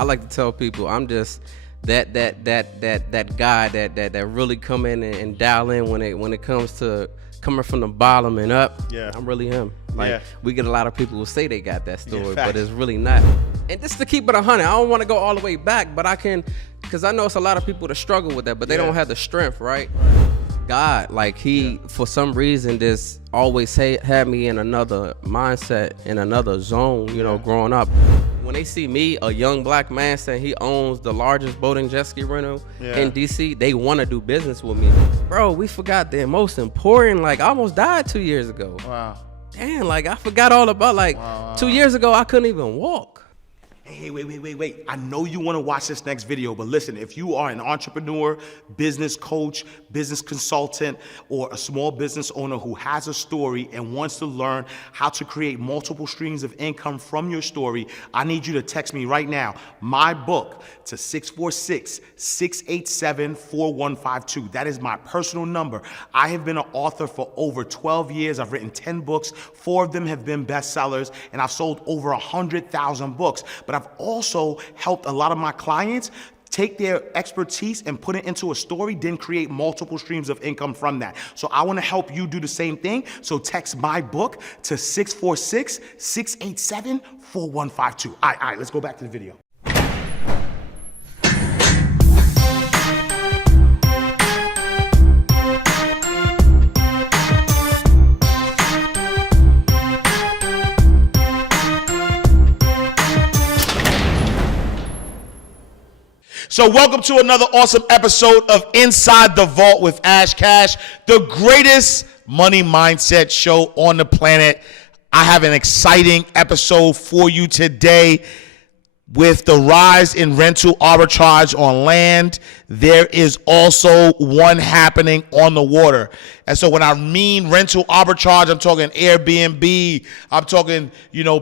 I like to tell people I'm just that guy that really come in and dial in when it comes to coming from the bottom and up. Yeah. I'm really him. Like we get a lot of people who say they got that story, facts. but it's really not. And just to keep it 100, I don't want to go all the way back, but I can, because I know it's a lot of people that struggle with that, but they don't have the strength, right? God, like he, for some reason, just always had me in another mindset, in another zone, you know, growing up. When they see me, a young black man saying he owns the largest boat and jet ski rental in DC, they want to do business with me. Bro, we forgot the most important, like I almost died 2 years ago. Wow. Damn, like I forgot all about, like 2 years ago, I couldn't even walk. Hey, wait. I know you want to watch this next video, but listen, if you are an entrepreneur, business coach, business consultant, or a small business owner who has a story and wants to learn how to create multiple streams of income from your story, I need you to text me right now, my book, to 646-687-4152. That is my personal number. I have been an author for over 12 years. I've written 10 books. 4 of them have been bestsellers, and I've sold over 100,000 books. But I've also helped a lot of my clients take their expertise and put it into a story, then create multiple streams of income from that. So I want to help you do the same thing. So text my book to 646-687-4152. All right, let's go back to the video. So welcome to another awesome episode of Inside the Vault with Ash Cash, the greatest money mindset show on the planet. I have an exciting episode for you today. With the rise in rental arbitrage on land, there is also one happening on the water. And so when I mean rental arbitrage, I'm talking Airbnb, I'm talking,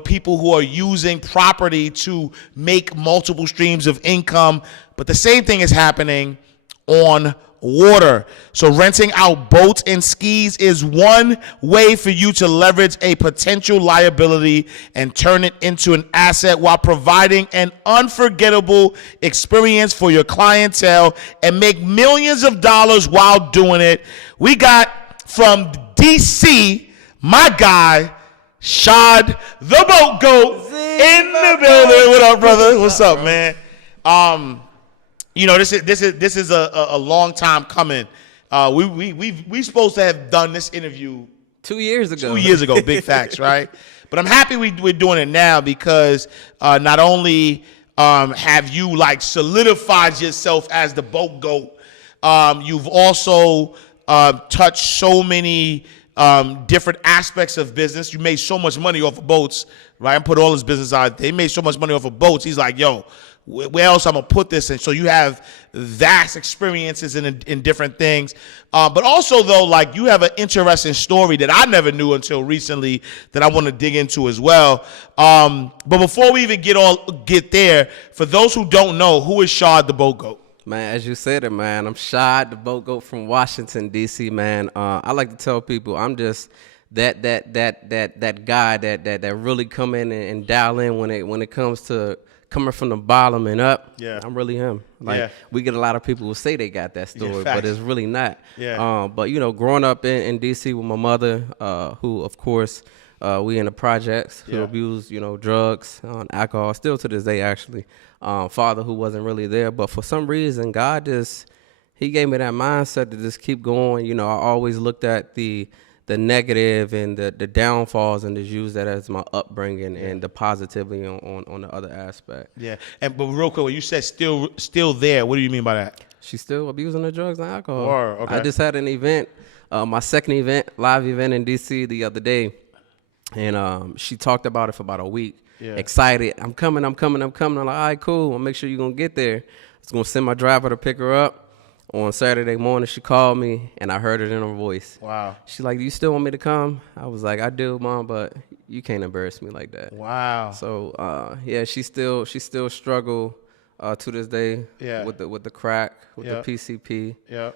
people who are using property to make multiple streams of income. But the same thing is happening on water. So renting out boats and skis is one way for you to leverage a potential liability and turn it into an asset while providing an unforgettable experience for your clientele and make millions of dollars while doing it. We got from DC, my guy, Shaod, the boat goat, in the building. What up, brother? What's up, man? This is a long time coming. We supposed to have done this interview 2 years ago. 2 years ago, big facts, right? But I'm happy we're doing it now because not only have you like solidified yourself as the boat goat, you've also touched so many different aspects of business. You made so much money off of boats, right? I put all his business out. They made so much money off of boats. He's like, yo, where else I'm gonna put this in? So you have vast experiences in different things, but also though, like you have an interesting story that I never knew until recently that I want to dig into as well. But before we even get there, for those who don't know, who is Shaod the boat goat? Man, as you said it, man, I'm Shaod the boat goat from Washington D.C. Man, I like to tell people I'm just that guy that really come in and dial in when it comes to coming from the bottom and up. Yeah. I'm really him. Like we get a lot of people who say they got that story, but it's really not. But growing up in DC with my mother, who of course we in the projects, who abused, drugs, alcohol, still to this day actually. Father who wasn't really there, but for some reason God he gave me that mindset to just keep going. I always looked at the negative and the downfalls and just use that as my upbringing and the positivity on the other aspect. Yeah, but real quick, when you said still there, what do you mean by that? She's still abusing the drugs and alcohol. Okay. I just had an event, my second live event in DC the other day, and she talked about it for about a week. Yeah. Excited, I'm coming. I'm like, all right, cool. I'll make sure you're gonna get there. I was gonna send my driver to pick her up. On Saturday morning, she called me, and I heard it in her voice. Wow. She's like, do you still want me to come? I was like, I do, Mom, but you can't embarrass me like that. Wow. So, she still struggle to this day with the crack, with the PCP. Yeah.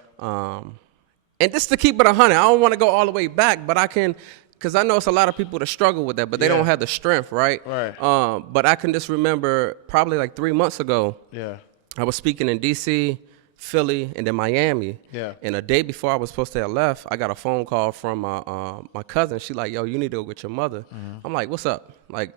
And just to keep it 100, I don't want to go all the way back, but I can, because I know it's a lot of people that struggle with that, but they don't have the strength, right? Right. But I can just remember probably like 3 months ago. Yeah. I was speaking in D.C., Philly, and then Miami. Yeah. And a day before I was supposed to have left, I got a phone call from my cousin. She like, yo, you need to go get your mother. I'm like, what's up? Like,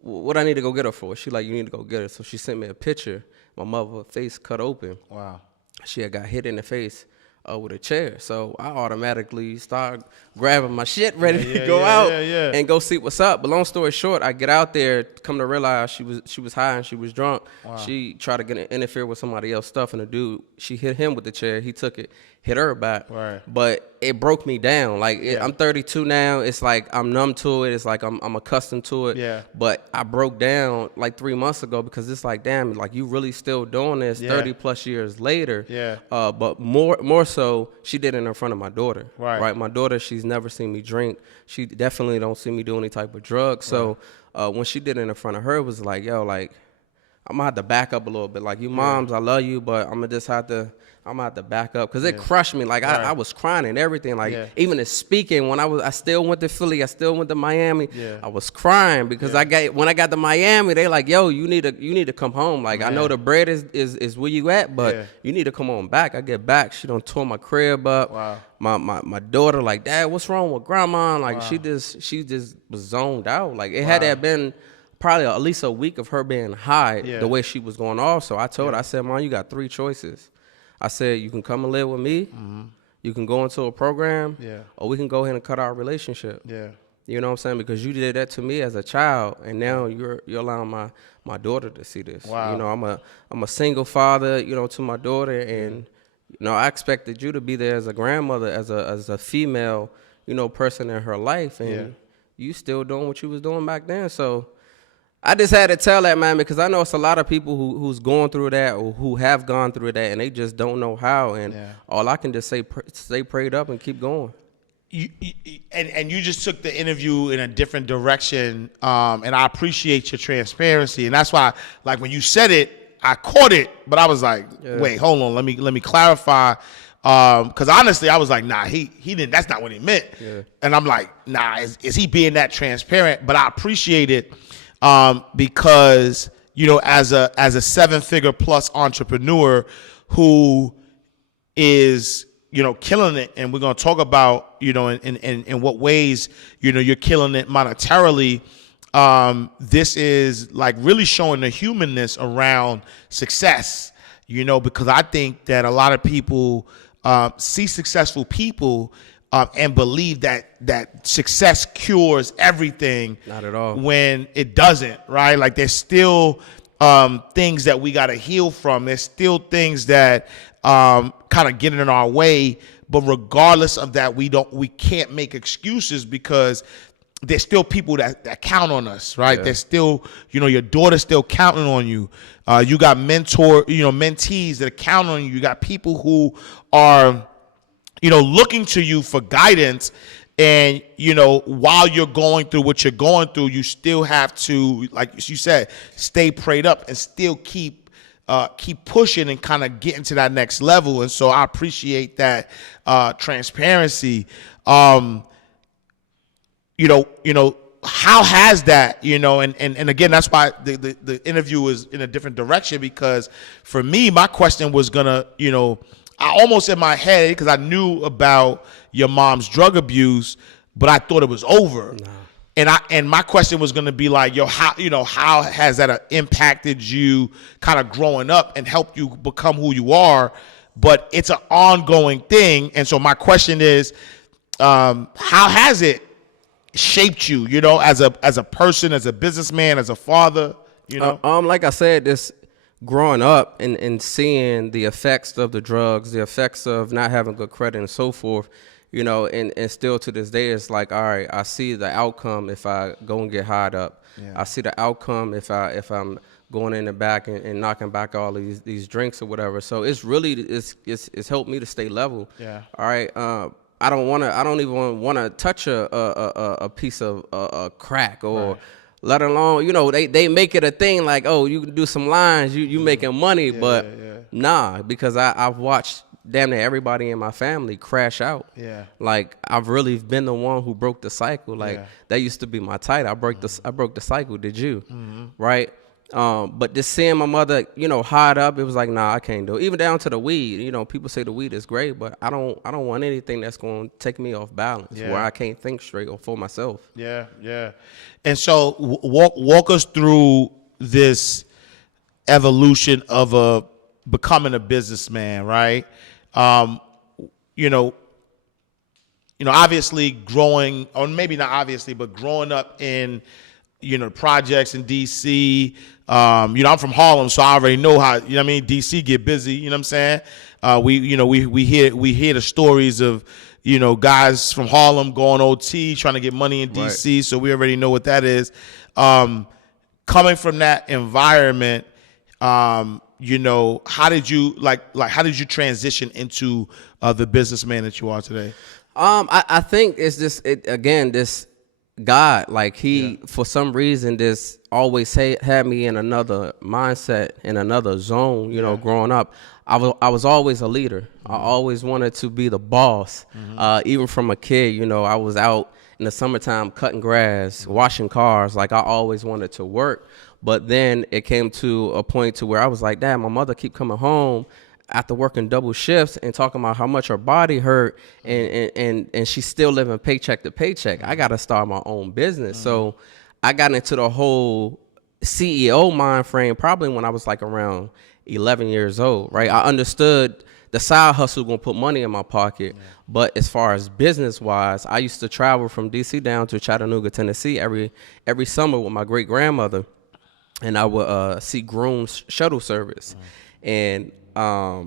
what I need to go get her for? She like, you need to go get her. So she sent me a picture. My mother's face cut open. Wow. She had got hit in the face with a chair. So I automatically start grabbing my shit, ready to go out and go see what's up. But long story short, I get out there, come to realize she was high and she was drunk. Wow. She tried to interfere with somebody else's stuff, and the dude, she hit him with the chair. He took it, hit her back. Right. But it broke me down. Like I'm 32 now. It's like I'm numb to it. It's like I'm accustomed to it. Yeah. But I broke down like 3 months ago because it's like, damn, like you really still doing this 30 plus years later. Yeah. But more so, she did it in front of my daughter. Right. My daughter, she's never seen me drink. She definitely don't see me do any type of drug. So when she did it in front of her, it was like, yo, like I'm gonna have to back up a little bit. Like you moms, I love you, but I'm gonna have to back up because it crushed me. Like I was crying and everything. Like even in speaking, when I still went to Philly, I still went to Miami. Yeah. I was crying because when I got to Miami, they like, yo, you need to come home. Like I know the bread is where you at, but you need to come on back. I get back, she done tore my crib up. Wow. My daughter like, Dad, what's wrong with grandma? Like she just was zoned out. Like it had to have been probably at least a week of her being high the way she was going off. So I told her, I said, Mom, you got 3 choices. I said, you can come and live with me, you can go into a program, or we can go ahead and cut our relationship. Yeah. You know what I'm saying? Because you did that to me as a child, and now you're allowing my daughter to see this. Wow. You know, I'm a single father, you know, to my daughter, and you know, I expected you to be there as a grandmother, as a female, you know, person in her life, and you still doing what you was doing back then. So I just had to tell that, man, because I know it's a lot of people who's going through that or who have gone through that, and they just don't know how. And all I can just say, stay prayed up and keep going. And you just took the interview in a different direction, and I appreciate your transparency. And that's why, like, when you said it, I caught it, but I was like, wait, hold on, let me clarify. Because honestly, I was like, nah, he didn't. That's not what he meant. Yeah. And I'm like, nah, is he being that transparent? But I appreciate it. Because, you know, as a 7-figure plus entrepreneur who is, you know, killing it, and we're going to talk about, you know, in what ways, you know, you're killing it monetarily. This is like really showing the humanness around success, you know, because I think that a lot of people see successful people and believe that success cures everything. Not at all. When it doesn't, right? Like there's still things that we got to heal from. There's still things that kind of get in our way. But regardless of that, we can't make excuses because there's still people that count on us, right? Yeah. There's still, you know, your daughter's still counting on you. You got mentees that are counting on you. You got people who are, you know, looking to you for guidance. And, you know, while you're going through what you're going through, you still have to, like you said, stay prayed up and still keep pushing and kind of getting to that next level. And so I appreciate that transparency. You know, how has that, you know, and again, that's why the interview was in a different direction, because for me, my question was gonna, you know, I almost in my head, because I knew about your mom's drug abuse, but I thought it was over. Nah. And my question was going to be like, yo, how has that impacted you kind of growing up and helped you become who you are? But it's an ongoing thing. And so my question is, how has it shaped you, you know, as a person, as a businessman, as a father, you know? Like I said, this growing up and seeing the effects of the drugs, the effects of not having good credit and so forth, you know, and still to this day, it's like, all right, I see the outcome if I go and get high up. Yeah. I see the outcome if I'm going in the back and knocking back all these drinks or whatever. So it's really, it's helped me to stay level. Yeah. All right. I don't even want to touch a piece of crack or, right. Let alone, you know, they make it a thing like, oh, you can do some lines, you making money, but nah, because I've watched damn near everybody in my family crash out. Yeah. Like I've really been the one who broke the cycle. Like that used to be my title. I broke the cycle. Did you? Right. But just seeing my mother, hard up, it was like, nah, I can't do it. Even down to the weed. People say the weed is great, but I don't want anything that's going to take me off balance where I can't think straight or for myself. Yeah, yeah. And so walk us through this evolution of becoming a businessman, right? Obviously growing, or maybe not obviously, but growing up in projects in DC. I'm from Harlem, so I already know how, DC get busy, you know what I'm saying? We hear the stories of, guys from Harlem going OT, trying to get money in DC, right. So we already know what that is. Coming from that environment, how did you how did you transition into the businessman that you are today? I think it's just this God, like he for some reason just always had me in another mindset, in another zone. Growing up, I was always a leader. Mm-hmm. I always wanted to be the boss. Mm-hmm. Even from a kid, I was out in the summertime cutting grass, washing cars. Like I always wanted to work. But then it came to a point to where I was like, Dad, my mother keep coming home after working double shifts and talking about how much her body hurt and she's still living paycheck to paycheck. I got to start my own business. Mm-hmm. So I got into the whole CEO mind frame probably when I was like around 11 years old, right? I understood the side hustle going to put money in my pocket. Yeah. But as far as business wise, I used to travel from DC down to Chattanooga, Tennessee every summer with my great grandmother. And I would see grooms shuttle service. And I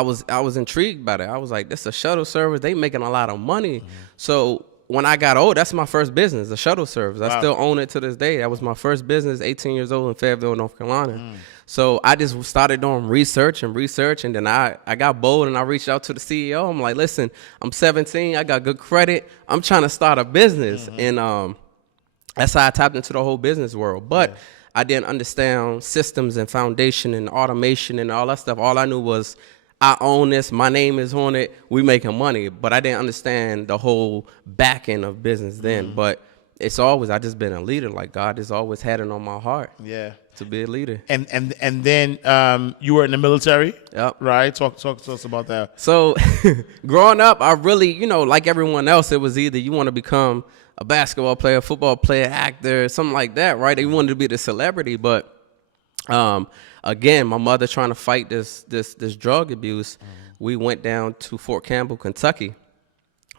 was intrigued by that. I was like, this is a shuttle service. They making a lot of money. Mm-hmm. So when I got old, that's my first business, the shuttle service. Wow. I still own it to this day. That was my first business, 18 years old in Fayetteville, North Carolina. Mm. So I just started doing research, and then I got bold and I reached out to the CEO. I'm like, listen, I'm 17. I got good credit. I'm trying to start a business. Mm-hmm. And that's how I tapped into the whole business world. But I didn't understand systems and foundation and automation and all that stuff. All I knew was I own this. My name is on it. We making money. But I didn't understand the whole back end of business then. But it's always, I just been a leader. Like God has always had it on my heart. Yeah. To be a leader. And then you were in the military. Yep. Right. Talk to us about that. So growing up, I really, like everyone else, it was either you want to become a basketball player, football player, actor, something like that, right? They wanted to be the celebrity, but again, my mother trying to fight this drug abuse. We went down to Fort Campbell, Kentucky,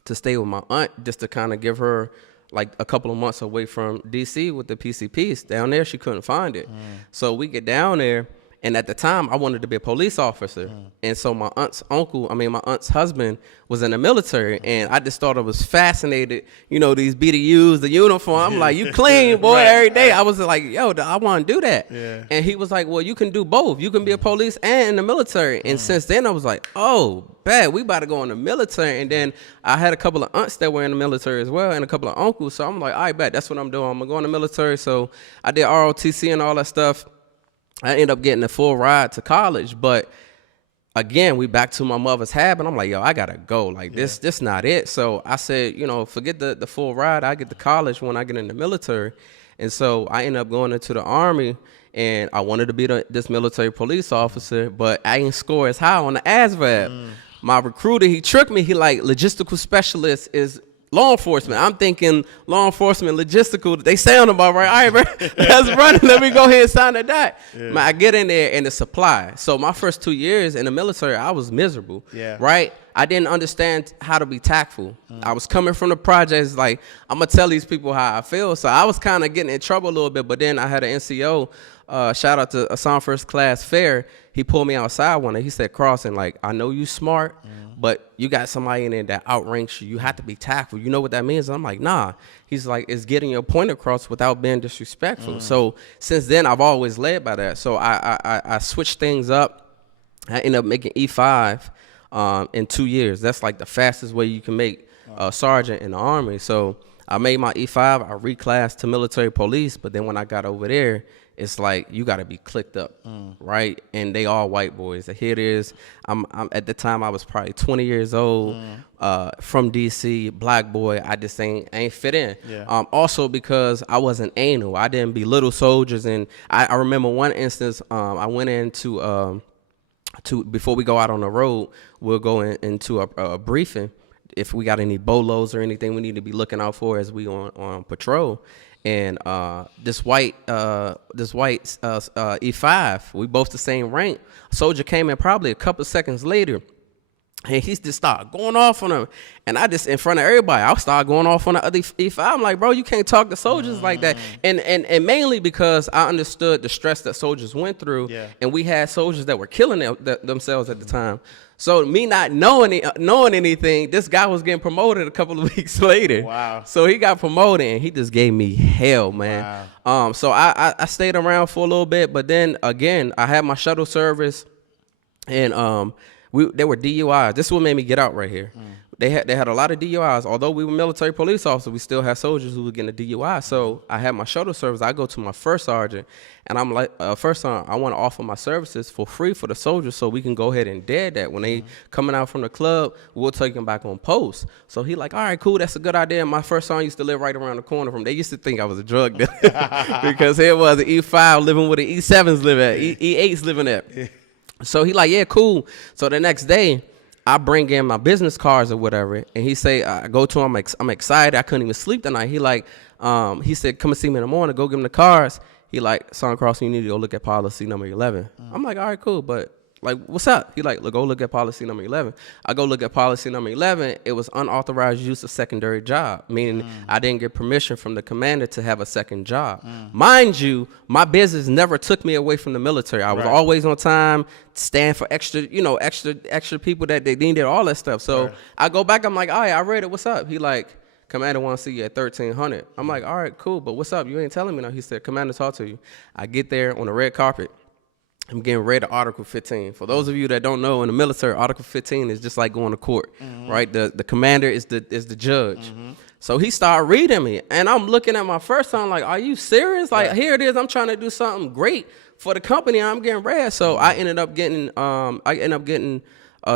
to stay with my aunt, just to kind of give her like a couple of months away from DC with the PCPs. Down there, she couldn't find it, so we get down there. And at the time, I wanted to be a police officer. And so my aunt's husband was in the military. And I just thought I was fascinated, these BDUs, the uniform. I'm like, you clean, boy, right, every day. I was like, yo, I want to do that. Yeah. And he was like, well, you can do both. You can be a police and in the military. And since then, I was like, oh, bad, we about to go in the military. And then I had a couple of aunts that were in the military as well and a couple of uncles. So I'm like, all right, bet, that's what I'm doing. I'm going to go in the military. So I did ROTC and all that stuff. I ended up getting a full ride to college, but again, we back to my mother's habit. I'm like, yo, I gotta go. Like this not it. So I said, forget the full ride. I get to college when I get in the military. And so I ended up going into the Army, and I wanted to be this military police officer, but I didn't score as high on the ASVAB. My recruiter, he tricked me. He like, logistical specialist is law enforcement. I'm thinking law enforcement, logistical. They sound about right. All right, bro, let's run it. Let me go ahead and sign the dot. Yeah. I get in there and the supply. So my first 2 years in the military, I was miserable. Yeah. Right? I didn't understand how to be tactful. I was coming from the projects like, I'm going to tell these people how I feel. So I was kind of getting in trouble a little bit. But then I had an NCO, shout out to Assam First Class Fair. He pulled me outside one day. He said, Crossing, like, I know you smart, but you got somebody in there that outranks you. You have to be tactful. You know what that means? And I'm like, nah. He's like, it's getting your point across without being disrespectful. So since then, I've always led by that. So I switched things up. I ended up making E5 in 2 years. That's like the fastest way you can make a sergeant in the Army. So I made my E5. I reclassed to military police. But then when I got over there, it's like you got to be clicked up, right? And they all white boys. Here it is. I'm at the time I was probably 20 years old, from DC, black boy. I just ain't fit in. Yeah. Also because I wasn't anal. I didn't belittle soldiers, and I remember one instance. I went into before we go out on the road, we'll go into a briefing if we got any bolos or anything we need to be looking out for as we on patrol. And this white E5, we both the same rank. Soldier came in probably a couple seconds later, and he just started going off on him. And I just, in front of everybody, I started going off on the other E5. I'm like, bro, you can't talk to soldiers like that. And mainly because I understood the stress that soldiers went through, and we had soldiers that were killing themselves at the time. So me not knowing anything, this guy was getting promoted a couple of weeks later. Wow. So he got promoted, and he just gave me hell, man. Wow. So I stayed around for a little bit, but then again, I had my shuttle service, and they were DUIs. This is what made me get out right here. They had a lot of DUIs. Although we were military police officers, we still had soldiers who were getting a DUI. So I had my shuttle service. I go to my first sergeant, and I'm like, first sergeant, I want to offer my services for free for the soldiers so we can go ahead and dead that. When they coming out from the club, we'll take them back on post. So he like, all right, cool, that's a good idea. My first sergeant used to live right around the corner from. They used to think I was a drug dealer because here was an E5 living where the E7s live at, E8s living at. So he like, yeah, cool. So the next day, I bring in my business cards or whatever, and he say, I go to him, I'm excited. I couldn't even sleep that night. He like, he said, come and see me in the morning. Go give him the cards. He like, Sergeant Crossing, you need to go look at policy number 11. I'm like, all right, cool, but like, what's up? He like, go look at policy number 11. I go look at policy number 11. It was unauthorized use of secondary job, meaning I didn't get permission from the commander to have a second job. Mind you, my business never took me away from the military. I was always on time, stand for extra people that they needed, all that stuff. So I go back, I'm like, all right, I read it, what's up? He like, Commander wants to see you at 1300. I'm like, all right, cool, but what's up? You ain't telling me now. He said, Commander, talk to you. I get there on the red carpet. I'm getting read to Article 15. For those of you that don't know, in the military, Article 15 is just like going to court, right? The commander is the judge. So he started reading me, and I'm looking at my first time like, are you serious? Like, here it is. I'm trying to do something great for the company. I'm getting read. So I ended up getting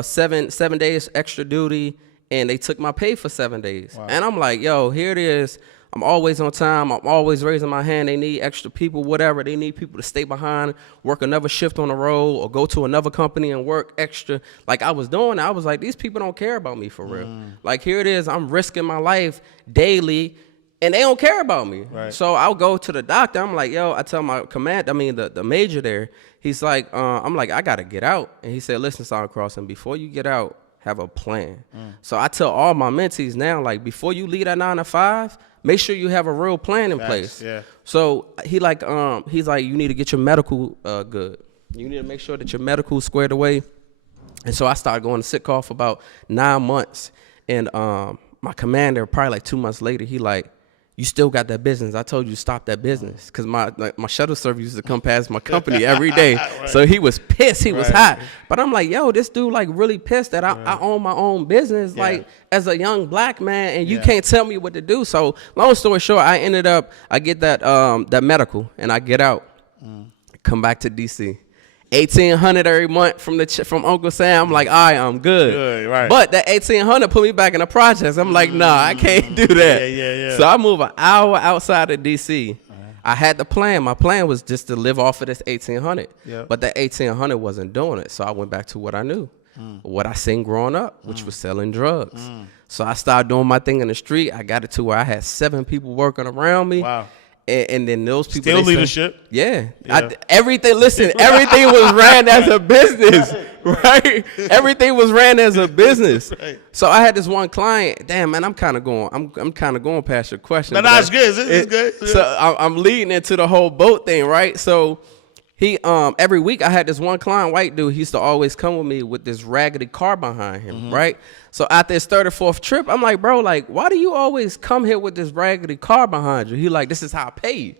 7 days extra duty, and they took my pay for 7 days. Wow. And I'm like, yo, here it is. I'm always on time. I'm always raising my hand. They need extra people, whatever. They need people to stay behind, work another shift on the road, or go to another company and work extra. Like I was doing, I was like, these people don't care about me for real. Like here it is. I'm risking my life daily, and they don't care about me. Right. So I'll go to the doctor. I'm like, yo, I tell my the major there. He's like, I'm like, I got to get out. And he said, listen, Sergeant Crossing, before you get out, have a plan. So I tell all my mentees now, like, before you leave at 9 to 5, make sure you have a real plan in place. Yeah. So he's like, you need to get your medical good. You need to make sure that your medical is squared away. And so I started going to sick call for about 9 months. And my commander, probably like 2 months later, he like, you still got that business. I told you to stop that business. Because my shuttle service used to come past my company every day. Right. So he was pissed. He was hot. But I'm like, yo, this dude like really pissed that I own my own business, like as a young black man, and you can't tell me what to do. So long story short, I get that medical, and I get out, come back to DC. $1,800 every month from Uncle Sam. I'm like, all right, I'm good. Right. But that $1,800 put me back in the projects. I'm like, nah, I can't do that. Yeah. So I move an hour outside of DC. I had the plan. My plan was just to live off of this $1,800. Yep. But that $1,800 wasn't doing it. So I went back to what I knew, what I seen growing up, which was selling drugs. So I started doing my thing in the street. I got it to where I had 7 people working around me. Wow. And then those people still leadership. Everything was ran as a business, right? Everything was ran as a business. Right. So I had this one client. Damn, man, I'm kind of going past your question. No, it's good. It's good. Yeah. So I'm leading into the whole boat thing, right? So he every week I had this one client, white dude. He used to always come with me with this raggedy car behind him, right? So after his 3rd or 4th trip, I'm like, bro, like, why do you always come here with this raggedy car behind you? He like, this is how I pay you.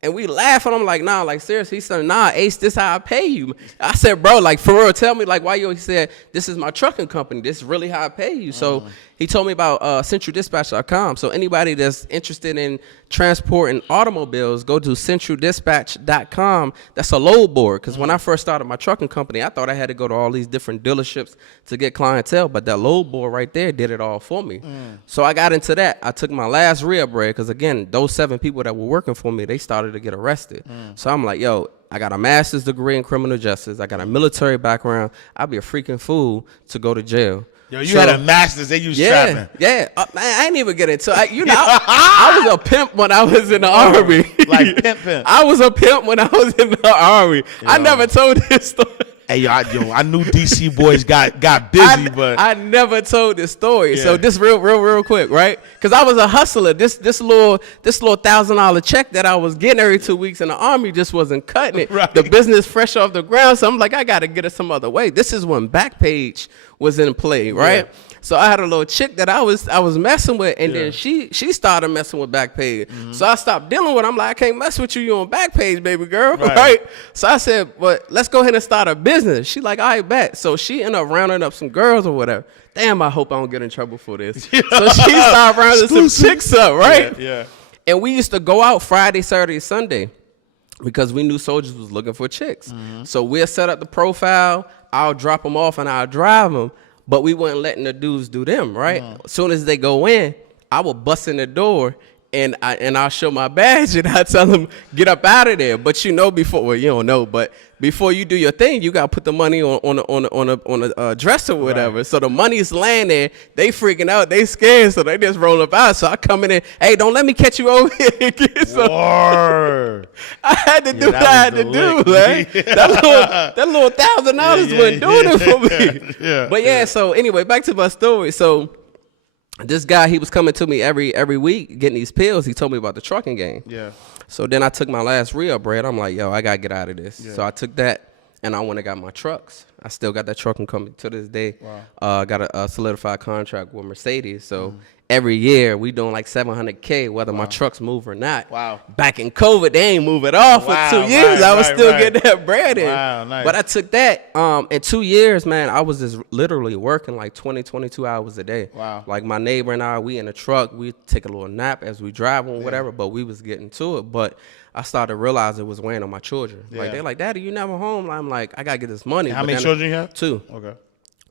And we laugh, and I'm like, nah, like, seriously? He said, nah, Ace, this is how I pay you. I said, bro, like, for real, tell me, like, why you? He said, this is my trucking company. This is really how I pay you. So he told me about CentralDispatch.com. So anybody that's interested in transporting automobiles, go to centraldispatch.com. That's a load board. Because when I first started my trucking company, I thought I had to go to all these different dealerships to get clientele. But that load board right there did it all for me. So I got into that. I took my last rehab break because, again, those 7 people that were working for me, they started to get arrested. So I'm like, yo, I got a master's degree in criminal justice. I got a military background. I'd be a freaking fool to go to jail. Yo, you had a master's. They used trapping. Yeah. I ain't even get into it. I was a pimp when I was in the Army. Like pimp. I was a pimp when I was in the Army. Yo. I never told this story. Hey, I knew DC boys got busy, but I never told this story. Yeah. So this real quick, right? Because I was a hustler. This little $1,000 check that I was getting every 2 weeks in the Army just wasn't cutting it. Right. The business fresh off the ground. So I'm like, I got to get it some other way. This is when Backpage was in play, right? Yeah. So I had a little chick that I was messing with, and then she started messing with Backpage. So I stopped dealing with her. I'm like, I can't mess with you. You on Backpage, baby girl, right? So I said, but let's go ahead and start a business. She like, all right, bet. So she ended up rounding up some girls or whatever. Damn, I hope I don't get in trouble for this. So she started rounding some chicks up, right? Yeah. And we used to go out Friday, Saturday, Sunday because we knew soldiers was looking for chicks. So we'll set up the profile. I'll drop them off and I'll drive them. But we weren't letting the dudes do them, right? As soon as they go in, I will bust in the door and I'll show my badge and I tell them, get up out of there. But you know before, you don't know, but before you do your thing, you got to put the money on a dresser or whatever. Right. So the money's laying there. They freaking out. They scared, so they just roll up out. So I come in, hey, don't let me catch you over here again. So I had to do what I had to do, man. That little $1,000 wasn't doing it for me. But so anyway, back to my story. So this guy, he was coming to me every week getting these pills. He told me about the trucking game. Yeah. So then I took my last rehab bread. I'm like, yo, I got to get out of this. Yeah. So I took that, and I went and got my trucks. I still got that trucking company to this day. Wow. Got a solidified contract with Mercedes. So every year we doing like $700K, whether my trucks move or not. Wow. Back in COVID, they ain't move at all for 2 years. I was still getting that bread in. Wow, nice. But I took that. In 2 years, man, I was just literally working like 22 hours a day. Wow. Like my neighbor and I, we in the truck, we take a little nap as we drive or whatever, but we was getting to it. But I started to realize it was weighing on my children. Yeah. Like they're like, Daddy, you never home? I'm like, I gotta get this money. How many children you have? 2. Okay.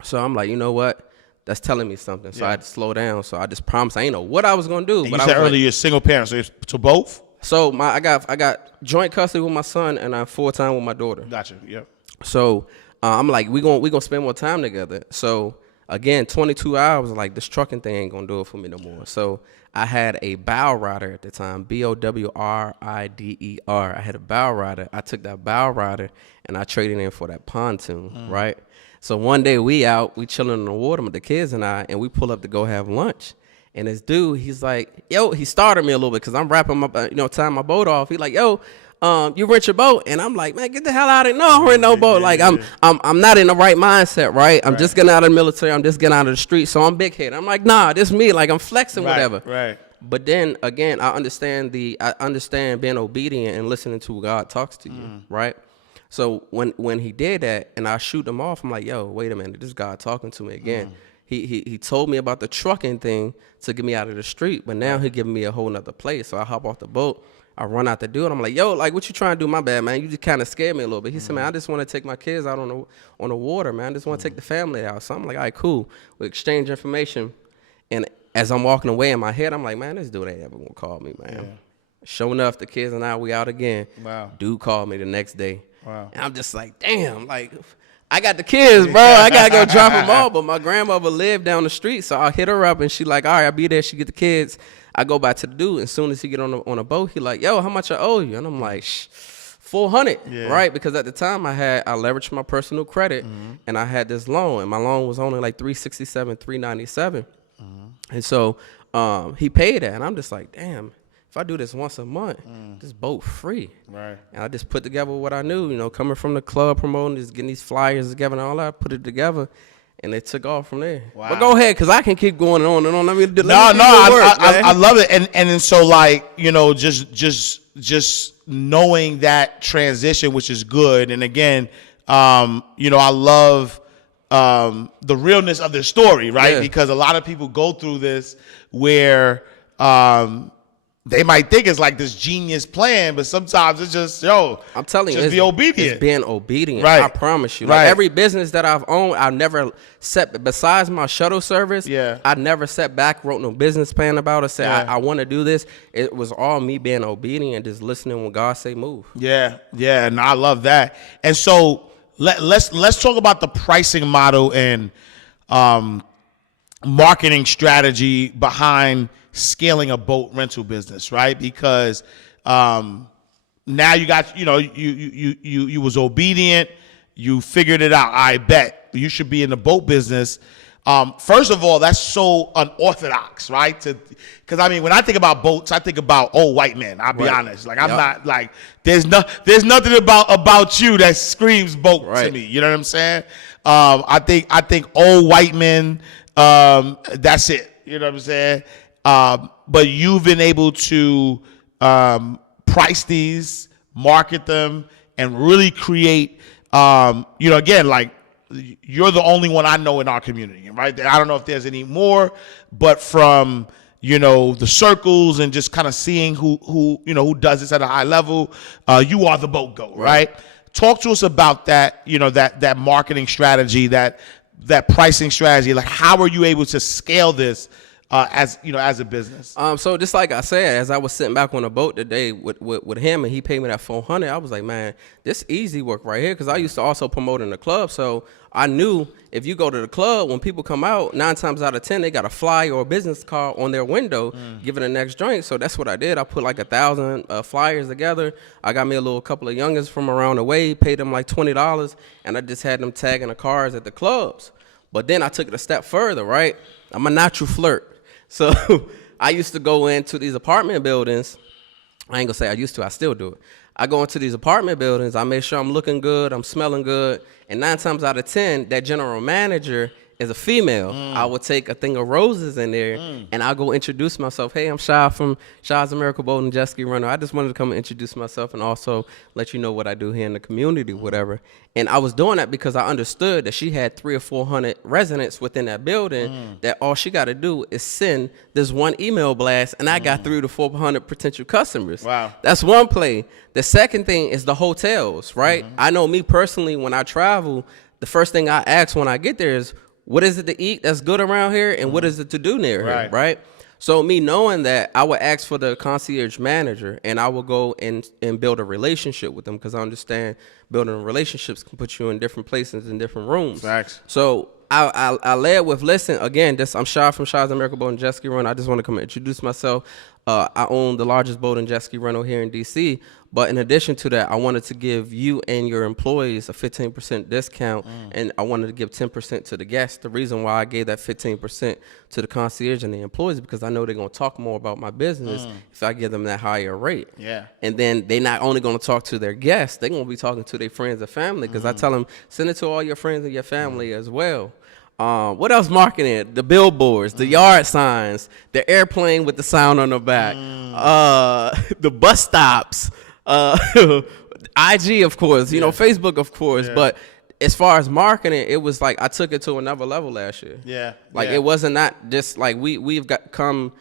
So I'm like, you know what? That's telling me something. So I had to slow down. So I just promised. I didn't know what I was gonna do. And but you said earlier you're a single parent, so it's to both? So I got joint custody with my son and I'm full-time with my daughter. Gotcha. Yep. So I'm like, we gonna spend more time together. So again, 22 hours, like this trucking thing ain't gonna do it for me no more. So I had a bow rider at the time, BOWRIDER. I had a bow rider. I took that bow rider and I traded in for that pontoon, right? So one day we chilling in the water with the kids and we pull up to go have lunch. And this dude, he's like, yo, he started me a little bit because I'm wrapping my, tying my boat off. He like, yo, you rent your boat? And I'm like, man, get the hell out of here. No, I don't rent no boat. Like, I'm not in the right mindset, right? I'm just getting out of the military. I'm just getting out of the street. So I'm big headed. I'm like, nah, this me. Like, I'm flexing, whatever. Right. But then again, I understand being obedient and listening to God talks to you, right? So when he did that and I shoot him off, I'm like, yo, wait a minute, this God talking to me again. He told me about the trucking thing to get me out of the street, but now he giving me a whole nother place. So I hop off the boat, I run out the door, and I'm like, yo, like, what you trying to do? My bad, man. You just kind of scared me a little bit. He said, man, I just want to take my kids out on the water, man. I just want to take the family out. So I'm like, all right, cool. We exchange information. And as I'm walking away in my head, I'm like, man, this dude ain't ever going to call me, man. Yeah. Sure enough, the kids and I, we out again. Wow. Dude called me the next day. Wow. And I'm just like, damn, like, I got the kids, bro. I got to go drop them off. But my grandmother lived down the street, so I hit her up, and she like, all right, I'll be there. She get the kids. I go back to the dude. As soon as he get on a boat, he like, yo, how much I owe you? And I'm like, $400, right? Because at the time I leveraged my personal credit, and I had this loan, and my loan was only like $367, $397. And so he paid that, and I'm just like, damn. If I do this once a month, this boat free. Right. And I just put together what I knew, coming from the club promoting, just getting these flyers together and all that, put it together, and it took off from there. Wow. But go ahead, because I can keep going on and on. I love it. And so, like, just knowing that transition, which is good. And again, I love the realness of the story, right? Yeah. Because a lot of people go through this where they might think it's like this genius plan, but sometimes it's just, I'm telling you, just be obedient. It's being obedient. Right. I promise you. Like every business that I've owned, I never set, besides my shuttle service, I never sat back, wrote no business plan about it, said I want to do this. It was all me being obedient, just listening when God say move. Yeah, and I love that. And so let's talk about the pricing model and marketing strategy behind scaling a boat rental business, right? Because now you got, you was obedient, you figured it out. I bet you should be in the boat business. First of all, that's so unorthodox, right? Because I mean, when I think about boats, I think about old white men. I'll be honest. Like I'm not like there's nothing about you that screams boat to me. You know what I'm saying? I think old white men. That's it. You know what I'm saying? But you've been able to price these, market them, and really create, again, like you're the only one I know in our community, right? I don't know if there's any more, but from, the circles and just kind of seeing who does this at a high level, you are the boat goat, right? Talk to us about that, that marketing strategy, that pricing strategy. Like, how are you able to scale this as a business? So just like I said, as I was sitting back on a boat today with him, and he paid me that $400, I was like, man, this easy work right here, because I used to also promote in the club. So I knew if you go to the club, when people come out, 9 times out of 10, they got a flyer or a business card on their window giving the next drink. So that's what I did. I put like 1,000 flyers together. I got me a couple of youngins from around the way, paid them like $20, and I just had them tagging the cars at the clubs. But then I took it a step further, right? I'm a natural flirt. So I used to go into these apartment buildings. I ain't gonna say I used to, I still do it. I go into these apartment buildings, I make sure I'm looking good, I'm smelling good, and 9 times out of 10, that general manager is a female. I would take a thing of roses in there, and I'll go introduce myself. Hey, I'm Shaod from Shaod's American Boat and Jet Ski Rental. I just wanted to come and introduce myself and also let you know what I do here in the community, whatever. And I was doing that because I understood that she had 300 or 400 residents within that building, that all she got to do is send this one email blast, and I got 300 to 400 potential customers. Wow. That's one play. The second thing is the hotels, right? I know me personally, when I travel, the first thing I ask when I get there is, what is it to eat that's good around here, and what is it to do near here, right? So me knowing that, I would ask for the concierge manager, and I would go and build a relationship with them, because I understand building relationships can put you in different places, in different rooms. Facts. So I led with, listen, again, I'm Shaod from Shaod's American Boat and Jet Ski Rental. I just want to come and introduce myself. I own the largest boat and jet ski rental here in D.C., but in addition to that, I wanted to give you and your employees a 15% discount, and I wanted to give 10% to the guests. The reason why I gave that 15% to the concierge and the employees is because I know they're going to talk more about my business if I give them that higher rate. Yeah. And then they're not only going to talk to their guests, they're going to be talking to their friends and family, because I tell them, send it to all your friends and your family as well. What else marketing? The billboards, the yard signs, the airplane with the sound on the back, the bus stops, IG, of course, Facebook, of course. Yeah. But as far as marketing, it was like I took it to another level last year. Yeah. Like it wasn't not just like we've got come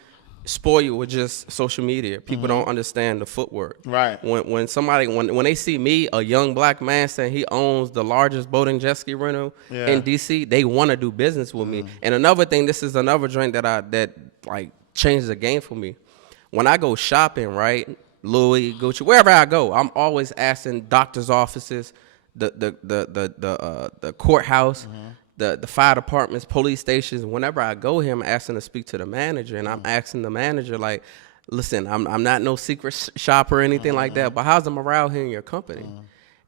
spoiled with just social media. People don't understand the footwork. Right. When somebody when they see me, a young black man, saying he owns the largest boat and jet ski rental in DC, they want to do business with me. And another thing, this is another drink that like changed the game for me. When I go shopping, right, Louis, Gucci, wherever I go, I'm always asking doctors' offices, the courthouse, the fire departments, police stations. Whenever I go here, I'm asking to speak to the manager, and I'm asking the manager, like, listen, I'm not no secret shopper or anything like that, but how's the morale here in your company?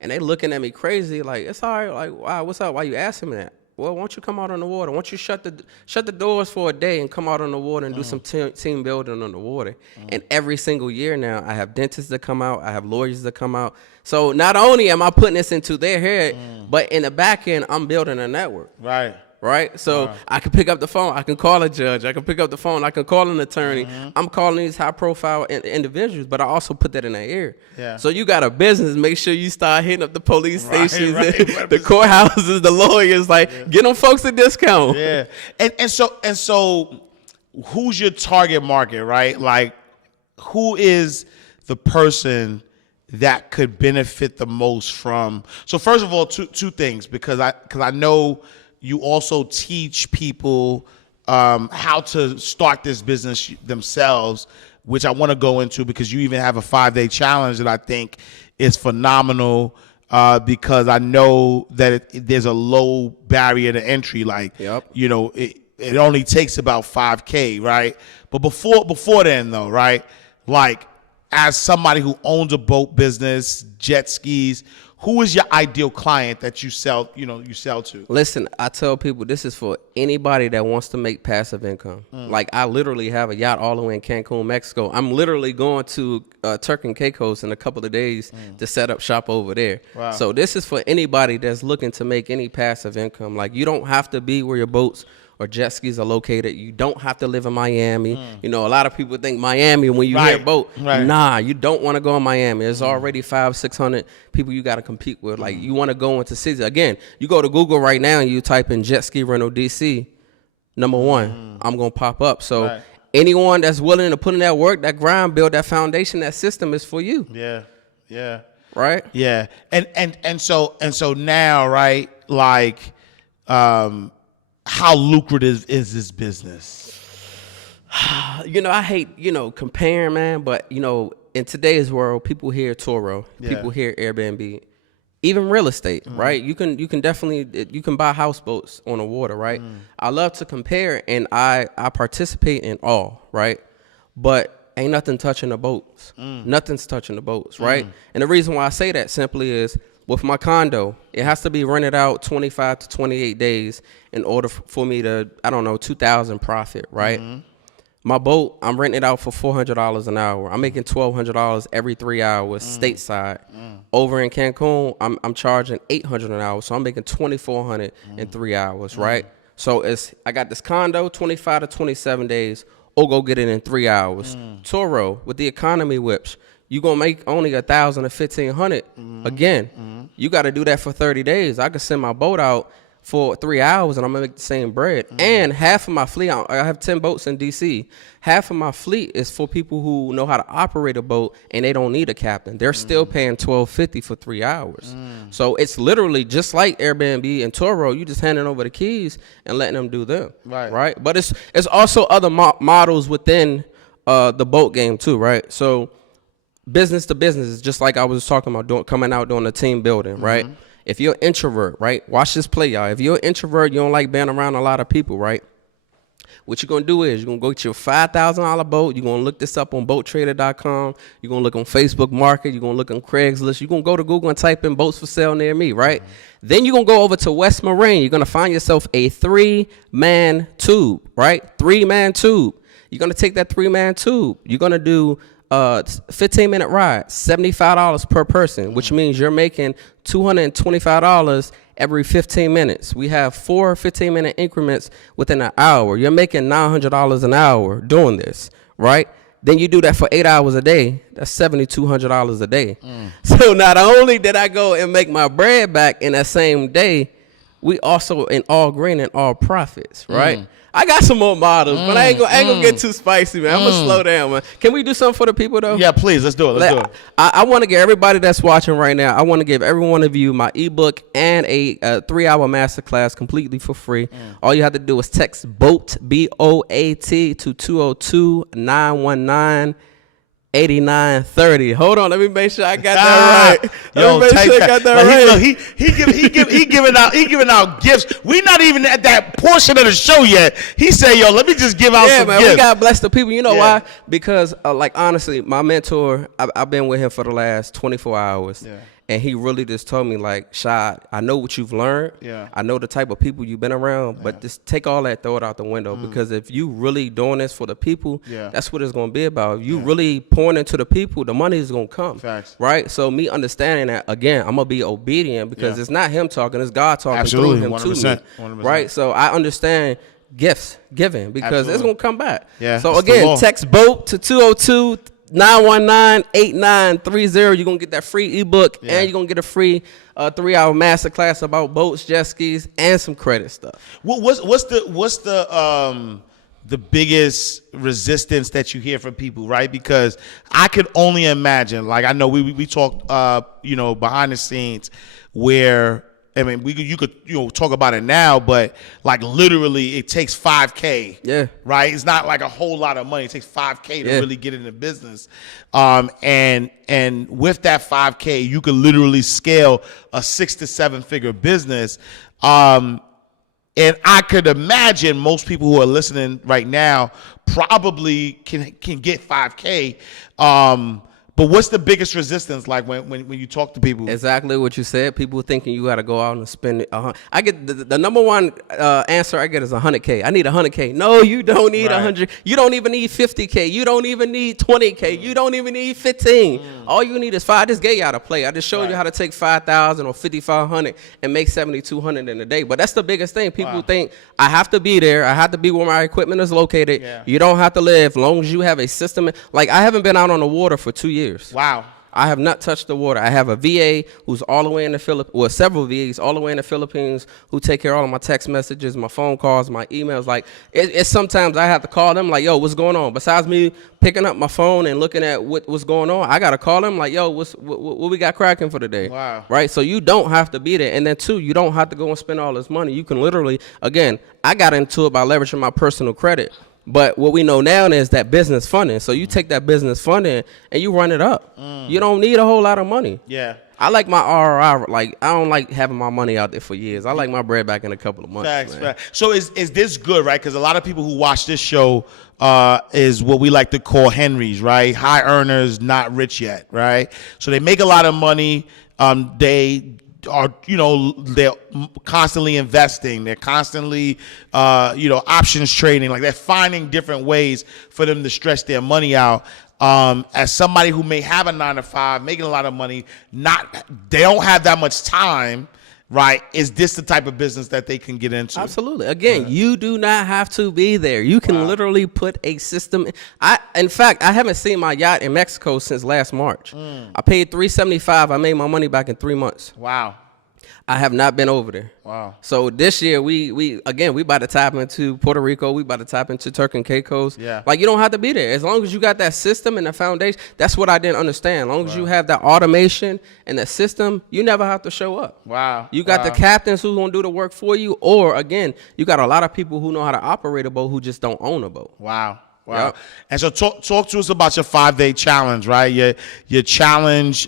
And they looking at me crazy, like, it's all right, like, wow, what's up? Why you asking me that? Well, why don't you come out on the water? Why don't you shut the doors for a day and come out on the water and do some team building on the water? And every single year now, I have dentists that come out, I have lawyers that come out. So not only am I putting this into their head, but in the back end, I'm building a network. Right? So I can pick up the phone, I can call a judge, I can pick up the phone, I can call an attorney. I'm calling these high-profile individuals, but I also put that in their ear. Yeah. So you got a business, make sure you start hitting up the police stations, the courthouses, the lawyers, like, get them folks a discount. Yeah. And so who's your target market, right? Like who is the person that could benefit the most from? So first of all, two things, because I know you also teach people how to start this business themselves, which I want to go into, because you even have a 5-day challenge that I think is phenomenal, because I know that there's a low barrier to entry. Like, you know, it only takes about $5K, right? But before then, though, right? Like, as somebody who owns a boat business, jet skis, who is your ideal client that you sell to? Listen, I tell people this is for anybody that wants to make passive income. Like, I literally have a yacht all the way in Cancun, Mexico. I'm literally going to Turk and Caicos in a couple of days to set up shop over there. Wow. So this is for anybody that's looking to make any passive income. Like, you don't have to be where your boats or jet skis are located. You don't have to live in Miami. You know, a lot of people think Miami when you hear boat. Nah, you don't want to go in Miami. There's already 500-600 people you got to compete with. Like, you want to go into cities. Again, you go to Google right now and you type in jet ski rental DC, number one, I'm going to pop up. So anyone that's willing to put in that work, that grind, build that foundation, that system is for you. Yeah. Right? Yeah. And so now, right, like, how lucrative is this business? You know, I hate, comparing, man, but, in today's world, people hear Turo, people hear Airbnb, even real estate, right? You can definitely, you can buy houseboats on the water, right? I love to compare, and I participate in all, right? But ain't nothing touching the boats. Nothing's touching the boats, right? And the reason why I say that simply is, with my condo, it has to be rented out 25 to 28 days in order for me to, $2,000 profit, right? My boat, I'm renting it out for $400 an hour. I'm making $1,200 every 3 hours stateside. Over in Cancun, I'm charging $800 an hour, so I'm making $2,400 in 3 hours, right? So I got this condo, 25 to 27 days, or go get it in 3 hours. Turo, with the economy whips, you gonna make only $1,000 or $1,500. Again, you got to do that for 30 days. I could send my boat out for 3 hours and I'm gonna make the same bread. And half of my fleet, I have 10 boats in DC. Half of my fleet is for people who know how to operate a boat and they don't need a captain. They're still paying $1,250 for 3 hours. So it's literally just like Airbnb and Turo. You just handing over the keys and letting them do them. Right. But it's also other models within the boat game too, right? So business to business is just like I was talking about coming out doing the team building, right? If you're an introvert, right? Watch this play, y'all. If you're an introvert, you don't like being around a lot of people, right? What you're going to do is you're going to go get your $5,000 boat. You're going to look this up on boattrader.com. You're going to look on Facebook Market. You're going to look on Craigslist. You're going to go to Google and type in boats for sale near me, right? Then you're going to go over to West Marine. You're going to find yourself a 3-man tube, right? 3-man tube. You're going to take that 3-man tube. You're going to do 15-minute ride, $75 per person, which means you're making $225 every 15 minutes. We have 4 15-minute increments within an hour. You're making $900 an hour doing this, right? Then you do that for 8 hours a day. That's $7,200 a day. So not only did I go and make my bread back in that same day, we also in all green and all profits, right? I got some more models, but I ain't gonna get too spicy, man. I'm gonna slow down, man. Can we do something for the people, though? Yeah, please. Let's do it. I want to give everybody that's watching right now, I want to give every one of you my ebook and a 3-hour masterclass completely for free. All you have to do is text BOAT, BOAT, to 202-919-8930. Hold on, let me make sure I got that right. He giving out gifts. We not even at that portion of the show yet. He said, "Yo, let me just give out some gifts." We gotta bless the people. You know why? Because like honestly, my mentor, I've been with him for the last 24 hours. And he really just told me, like, Shaod, I know what you've learned. I know the type of people you've been around, but just take all that, throw it out the window. Because if you really doing this for the people, that's what it's going to be about. If you really pouring into the people, the money is going to come. Facts. Right? So me understanding that, again, I'm going to be obedient because it's not him talking, it's God talking through him 100%, to me. 100%. Right? So I understand giving because it's going to come back. So again, text BOAT to 202-919-8930. You're going to get that free ebook and you're going to get a free 3-hour masterclass about boats, jet skis, and some credit stuff. What's the the biggest resistance that you hear from people, right? Because I could only imagine, like I know we talked, behind the scenes where, I mean, you could talk about it now, but like literally it takes $5K. Yeah. Right. It's not like a whole lot of money. It takes $5K to really get into business. And with that $5K, you could literally scale a 6 to 7 figure business. And I could imagine most people who are listening right now probably can get $5K. But what's the biggest resistance like when you talk to people? Exactly what you said. People thinking you got to go out and spend it. I get the number one answer I get is $100K. I need $100K. No, you don't need 100. You don't even need 50K. You don't even need 20K. You don't even need 15. All you need is 5. I just gave you how to play. I just showed you how to take 5,000 or 5,500 and make 7,200 in a day. But that's the biggest thing. People think I have to be there. I have to be where my equipment is located. Yeah. You don't have to live as long as you have a system. Like I haven't been out on the water for 2 years. Wow. I have not touched the water. I have a VA who's all the way in the Philippines, well, several VAs all the way in the Philippines who take care of all of my text messages, my phone calls, my emails. Like, it's sometimes I have to call them like, yo, what's going on? Besides me picking up my phone and looking at what's going on, I got to call them like, yo, what we got cracking for today? Wow. Right? So you don't have to be there. And then, two, you don't have to go and spend all this money. You can literally, again, I got into it by leveraging my personal credit. But what we know now is that business funding. So you take that business funding and you run it up. You don't need a whole lot of money. Yeah. I like my ROI. Like, I don't like having my money out there for years. I like my bread back in a couple of months. Facts. So is this good, right? Because a lot of people who watch this show is what we like to call Henrys, right? High earners, not rich yet, right? So they make a lot of money. They are, they're constantly investing. They're constantly, options trading. Like they're finding different ways for them to stretch their money out. As somebody who may have a 9 to 5, making a lot of money, they don't have that much time, right? Is this the type of business that they can get into? Absolutely. Again, you do not have to be there. You can literally put a system. In fact, I haven't seen my yacht in Mexico since last March. I paid $375. I made my money back in 3 months. Wow. I have not been over there. Wow. So this year we about to tap into Puerto Rico. We about to tap into Turk and Caicos. Yeah. Like you don't have to be there. As long as you got that system and the foundation. That's what I didn't understand. As long as you have that automation and that system, you never have to show up. Wow. You got the captains who's gonna do the work for you, or again, you got a lot of people who know how to operate a boat who just don't own a boat. Wow. Yep. And so talk to us about your 5-day challenge, right? Your challenge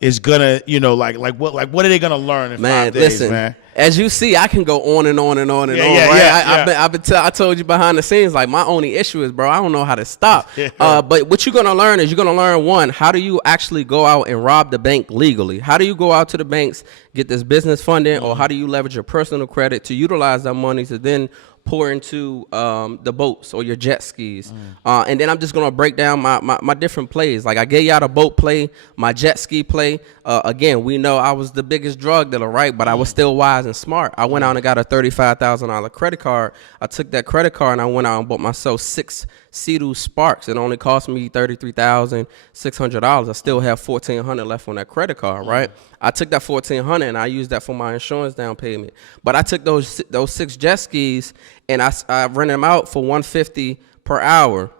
is gonna, what are they gonna learn in 5 days, listen, man? As you see, I can go on and on and on and on. Yeah, right? I told you behind the scenes, like my only issue is, bro, I don't know how to stop. But what you're gonna learn is one, how do you actually go out and rob the bank legally? How do you go out to the banks, get this business funding, or how do you leverage your personal credit to utilize that money to then pour into the boats or your jet skis. And then I'm just going to break down my different plays. Like I gave y'all the boat play, my jet ski play. Again, we know I was the biggest drug dealer, right? But I was still wise and smart. I went out and got a $35,000 credit card. I took that credit card and I went out and bought myself 6 Sea-Doo Sparks. It only cost me $33,600. I still have $1,400 left on that credit card, right? I took that $1,400 and I used that for my insurance down payment. But I took those 6 jet skis and I rented them out for $150 per hour.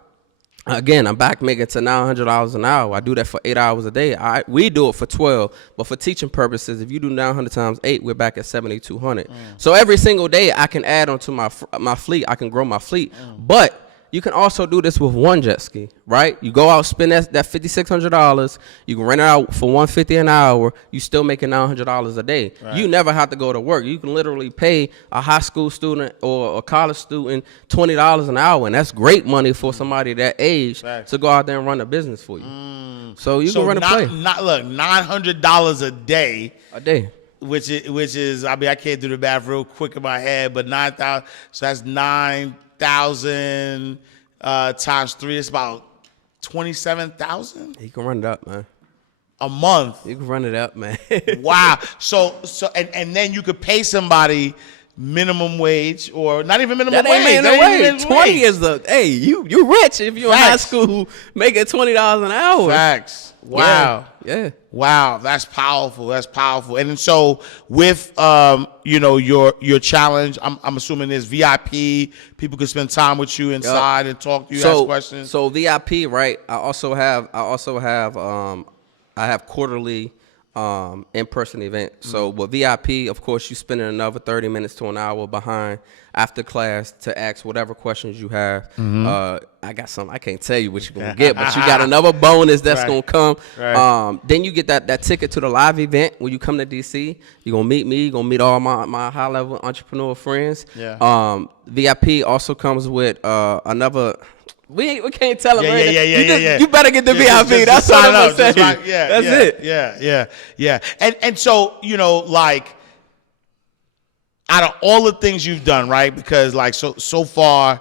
Again, I'm back making to $900 an hour. I do that for 8 hours a day. We do it for 12, but for teaching purposes, if you do 900 times 8, we're back at 7,200. So every single day I can add onto my fleet. I can grow my fleet, but you can also do this with one jet ski, right? You go out, spend that $5,600. You can rent it out for $150 an hour. You still making $900 a day. Right. You never have to go to work. You can literally pay a high school student or a college student $20 an hour, and that's great money for somebody that age to go out there and run a business for you. So you can run a play. Look, $900 a day. A day. Which is, I mean, I can't do the math real quick in my head, but 9,000. So that's 9,000 times 3. It's about 27,000. You can run it up, man. A month. You can run it up, man. Wow. So and then you could pay somebody minimum wage or not even minimum that wage. Ain't that minimum wage. 20 is you rich if you're in high school making $20 an hour. Facts. Wow. Yeah. Wow, that's powerful. That's powerful. And so with your challenge, I'm assuming there's VIP. People can spend time with you inside and talk to you, ask questions. So VIP, right? I have quarterly in-person event. So with VIP, of course, you spending another 30 minutes to an hour behind after class to ask whatever questions you have. I got something. I can't tell you what you're going to get, but you got another bonus that's going to come. Right. Then you get that ticket to the live event when you come to DC. You're going to meet me. You're going to meet all my high-level entrepreneur friends. Yeah. VIP also comes with another... We can't tell them. Yeah. You better get the VIP. That's what I'm gonna say. That's it. Yeah. And so like out of all the things you've done, right? Because like so far,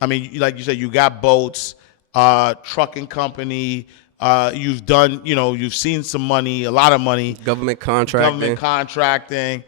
I mean, like you said, you got boats, trucking company. You've done, you've seen some money, a lot of money. Government contracting.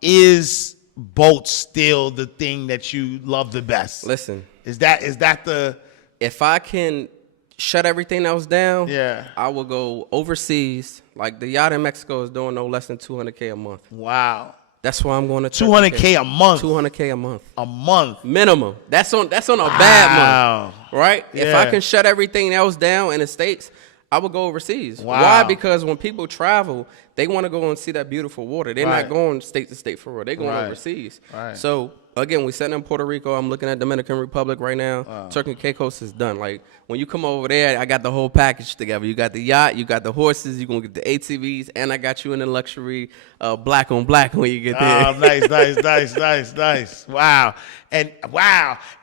Is boats still the thing that you love the best? Listen. Is that the... If I can shut everything else down, I will go overseas. Like the yacht in Mexico is doing no less than $200K a month. Wow. That's why I'm going to $200K a month. $200K a month. A month. Minimum. That's on a bad month. Right? Yeah. If I can shut everything else down in the States, I would go overseas. Wow. Why? Because when people travel, they want to go and see that beautiful water. They're not going state to state for real. They're going overseas. Right. So, again, we sitting in Puerto Rico. I'm looking at Dominican Republic right now. Turkey and Caicos is done. Like, when you come over there, I got the whole package together. You got the yacht, you got the horses, you're going to get the ATVs, and I got you in the luxury black on black when you get there. Nice. Wow. And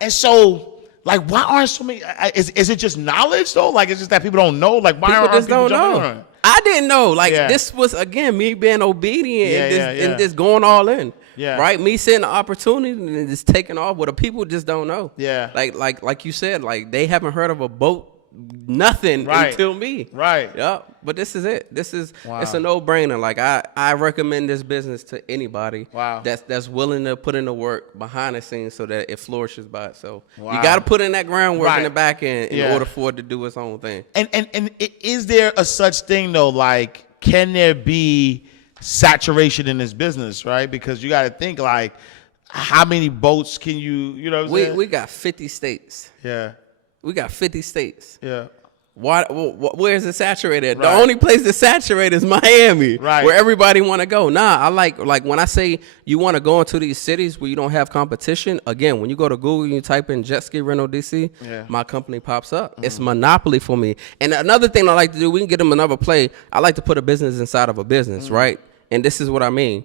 so... Like, why aren't so many? Is it just knowledge though? Like, it's just that people don't know. Like, why aren't people don't know? I didn't know. Like, this was again me being obedient and just going all in. Yeah. Right. Me seeing the opportunity and just taking off. But the people just don't know. Yeah. Like you said, like they haven't heard of a boat. Nothing until me. Right. Yep. But this is it. It's a no-brainer. Like I recommend this business to anybody that's willing to put in the work behind the scenes so that it flourishes by itself. You got to put in that groundwork in the back end in order for it to do its own thing. And is there a such thing though? Like, can there be saturation in this business? Right? Because you got to think like, how many boats can you? You know what I'm saying? We got 50 states. Yeah. We got 50 states. Yeah. Where is it saturated? The only place that's saturated is Miami, where everybody want to go. Nah, I like when I say you want to go into these cities where you don't have competition. Again, when you go to Google, you type in jet ski rental DC, my company pops up. It's monopoly for me. And another thing I like to do, we can get them another play. I like to put a business inside of a business, right? And this is what I mean.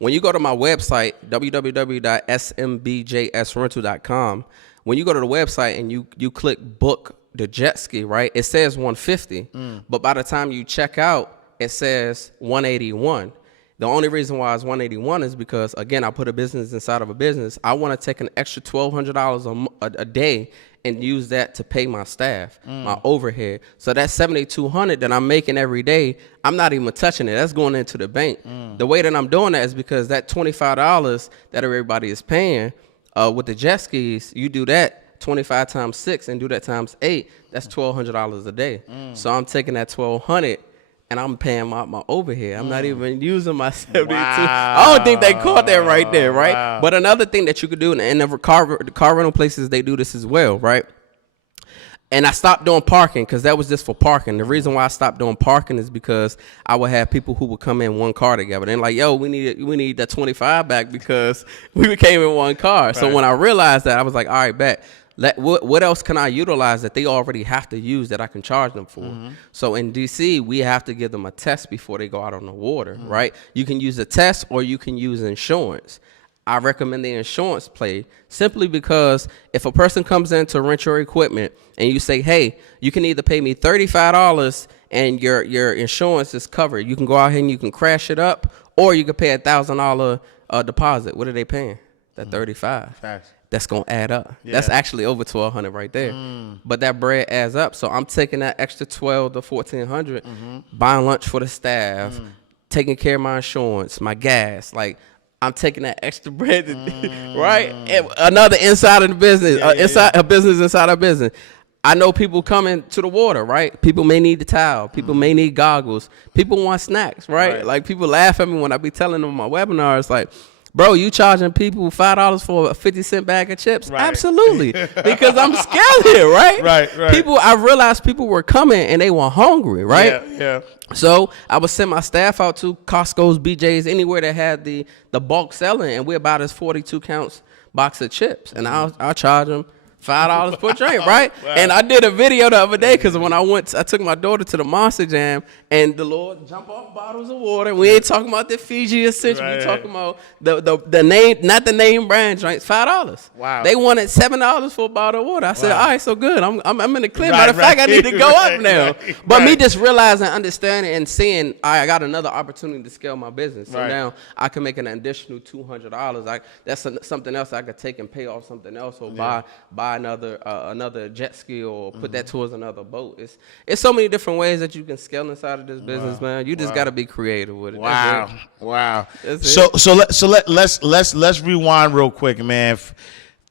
When you go to my website, www.smbjsrental.com, when you go to the website and you click book the jet ski, right, it says 150, but by the time you check out, it says 181. The only reason why it's 181 is because, again, I put a business inside of a business. I want to take an extra $1,200 a day and use that to pay my staff, my overhead. So that $7,200 that I'm making every day, I'm not even touching it. That's going into the bank. The way that I'm doing that is because that $25 that everybody is paying, with the jet skis, you do that 25 times 6 and do that times 8. That's $1,200 a day. So I'm taking that $1,200 and I'm paying my overhead. I'm not even using my 72. I don't think they caught that right there, right? Wow. But another thing that you could do, and the car rental places, they do this as well, right? And I stopped doing parking because that was just for parking. The reason why I stopped doing parking is because I would have people who would come in one car together. They're like, yo, we need that 25 back because we came in one car. Right. So when I realized that, I was like, all right, bet. What else can I utilize that they already have to use that I can charge them for? So in DC, we have to give them a test before they go out on the water, right? You can use a test or you can use insurance. I recommend the insurance play simply because if a person comes in to rent your equipment and you say, hey, you can either pay me $35 and your insurance is covered. You can go out here and you can crash it up, or you can pay $1,000 deposit. What are they paying? That $35. Facts. That's going to add up. Yeah. That's actually over $1,200 right there. But that bread adds up. So I'm taking that extra $1,200 to $1,400, buying lunch for the staff, taking care of my insurance, my gas. Like, I'm taking that extra bread, right? And another inside of the business, a business inside of business. I know people coming to the water, right? People may need the towel. People may need goggles. People want snacks, right? Like, people laugh at me when I be telling them on my webinars, like, bro, you charging people $5 for a 50-cent bag of chips? Right. Absolutely, because I'm scared here, right? Right. People, I realized people were coming and they were hungry, right? Yeah. So I would send my staff out to Costco's, BJ's, anywhere that had the bulk selling, and we about this 42 counts box of chips, and I'll charge them $5 per drink, right? Wow. And I did a video the other day because when I took my daughter to the Monster Jam, and the Lord jump off bottles of water. We ain't talking about the Fiji Essential. We talking about the name, not the name brand drinks. $5. Wow. They wanted $7 for a bottle of water. I said, all right, so good. I'm in the clear. Matter of fact, I need to go up now. But me just realizing, understanding, and seeing, I got another opportunity to scale my business. So now I can make an additional $200. That's something else I could take and pay off something else, or buy another jet ski, or put that towards another boat. It's so many different ways that you can scale inside of this business, man. You just got to be creative with it. Wow. Let's rewind real quick, man.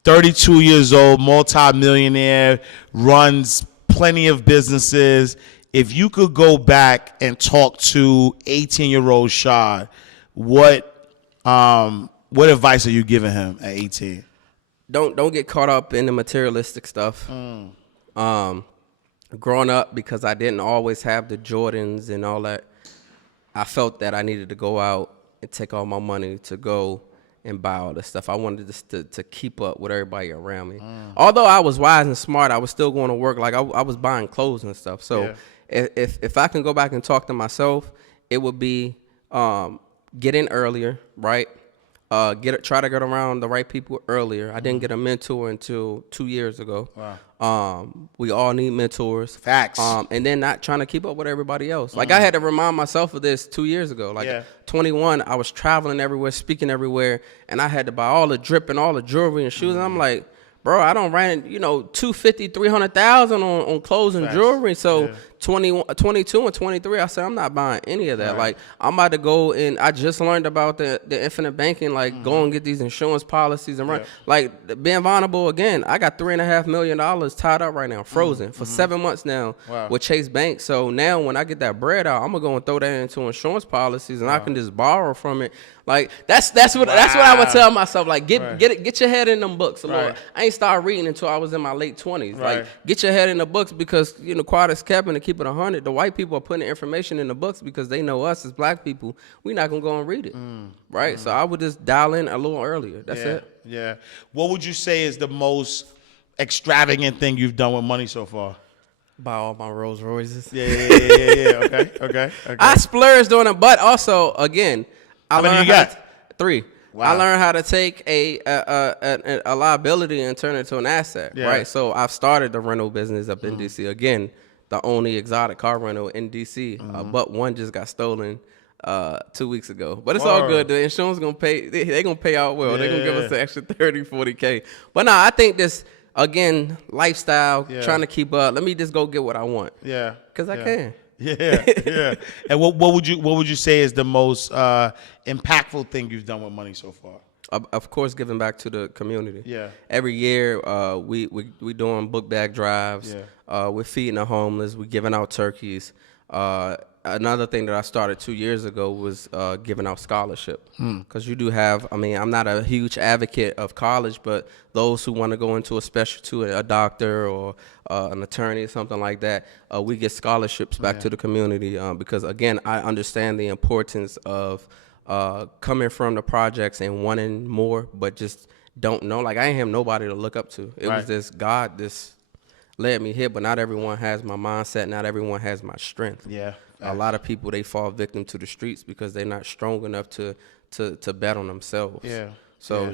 32 years old, multi-millionaire, runs plenty of businesses. If you could go back and talk to 18-year-old Shaod, what advice are you giving him at 18? Don't get caught up in the materialistic stuff. Growing up, because I didn't always have the Jordans and all that, I felt that I needed to go out and take all my money to go and buy all this stuff. I wanted to keep up with everybody around me. Although I was wise and smart, I was still going to work. Like, I was buying clothes and stuff. So if I can go back and talk to myself, it would be get in earlier, right? Try to get around the right people earlier. I didn't get a mentor until 2 years ago. Wow. We all need mentors. Facts. And then not trying to keep up with everybody else. Like, I had to remind myself of this 2 years ago. Like, 21, I was traveling everywhere, speaking everywhere, and I had to buy all the drip and all the jewelry and shoes. And I'm like, bro, I don't ran, $250,000, $300,000 on clothes and jewelry. So 22 and 23, I said, I'm not buying any of that. Right. Like, I'm about to go, and I just learned about the infinite banking, like, go and get these insurance policies and run. Like, being vulnerable again, I got $3.5 million tied up right now, frozen for 7 months now with Chase Bank. So now when I get that bread out, I'm gonna go and throw that into insurance policies, and I can just borrow from it. Like, that's what I would tell myself. Like, get your head in them books. So Lord, I ain't started reading until I was in my late 20s. Like, get your head in the books, because quiet as kept, and to keep it 100, the white people are putting the information in the books because they know us as black people. We're not gonna go and read it, right? So I would just dial in a little earlier. That's it. Yeah. What would you say is the most extravagant thing you've done with money so far? Buy all my Rolls Royces. Yeah. Okay. I splurged on it, but also, again, how many you got? 3. Wow. I learned how to take a liability and turn it into an asset, right? So I've started the rental business up in DC. Again, the only exotic car rental in DC, but one just got stolen 2 weeks ago. But it's all good. The insurance gonna pay. They're gonna pay out well. They're gonna give us the extra 30, 40K. But no, I think this, again, lifestyle, trying to keep up. Let me just go get what I want. Yeah, because I can. Yeah. And what would you say is the most impactful thing you've done with money so far? Of course, giving back to the community. Yeah. Every year, we doing book bag drives. We're feeding the homeless. We're giving out turkeys. Another thing that I started 2 years ago was giving out scholarship. Because you do have, I'm not a huge advocate of college, but those who want to go into a specialty, a doctor or an attorney or something like that, we get scholarships back to the community. Because, again, I understand the importance of coming from the projects and wanting more, but just don't know. Like, I ain't have nobody to look up to. It was this God, this led me here, but not everyone has my mindset. Not everyone has my strength. Yeah. A lot of people, they fall victim to the streets because they're not strong enough to bet on themselves. Yeah. So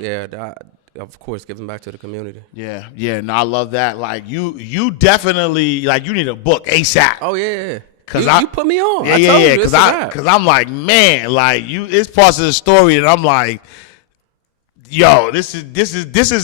of course, giving back to the community. Yeah. No, I love that. Like, you definitely, like, you need a book ASAP. Oh yeah. Cause you put me on. Cause I'm like, man, like, it's parts of the story that I'm like, Yo, this is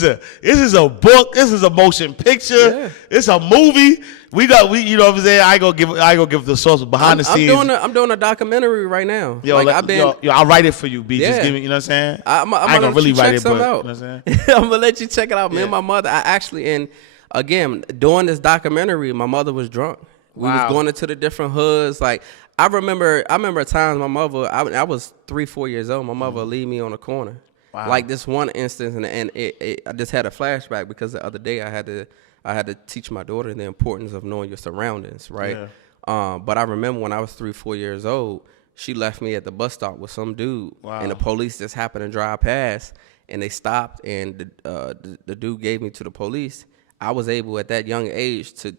a book. This is a motion picture. Yeah. It's a movie. We you know what I'm saying? I go give the source behind the scenes. I'm doing a documentary right now. Yo, I'll write it for you, B. Yeah. Just give me, you know what I'm saying? I ain't gonna really write it, but you know what I'm saying? I'm gonna let you check it out. Me and my mother, and again, doing this documentary, my mother was drunk. We was going into the different hoods. Like I remember times my mother, I was 3-4 years old. My mother would leave me on the corner. Wow. Like this one instance, and I just had a flashback because the other day I had to teach my daughter the importance of knowing your surroundings, right? Yeah. But I remember when I was 3-4 years old, she left me at the bus stop with some dude, and the police just happened to drive past, and they stopped, and the dude gave me to the police. I was able at that young age to,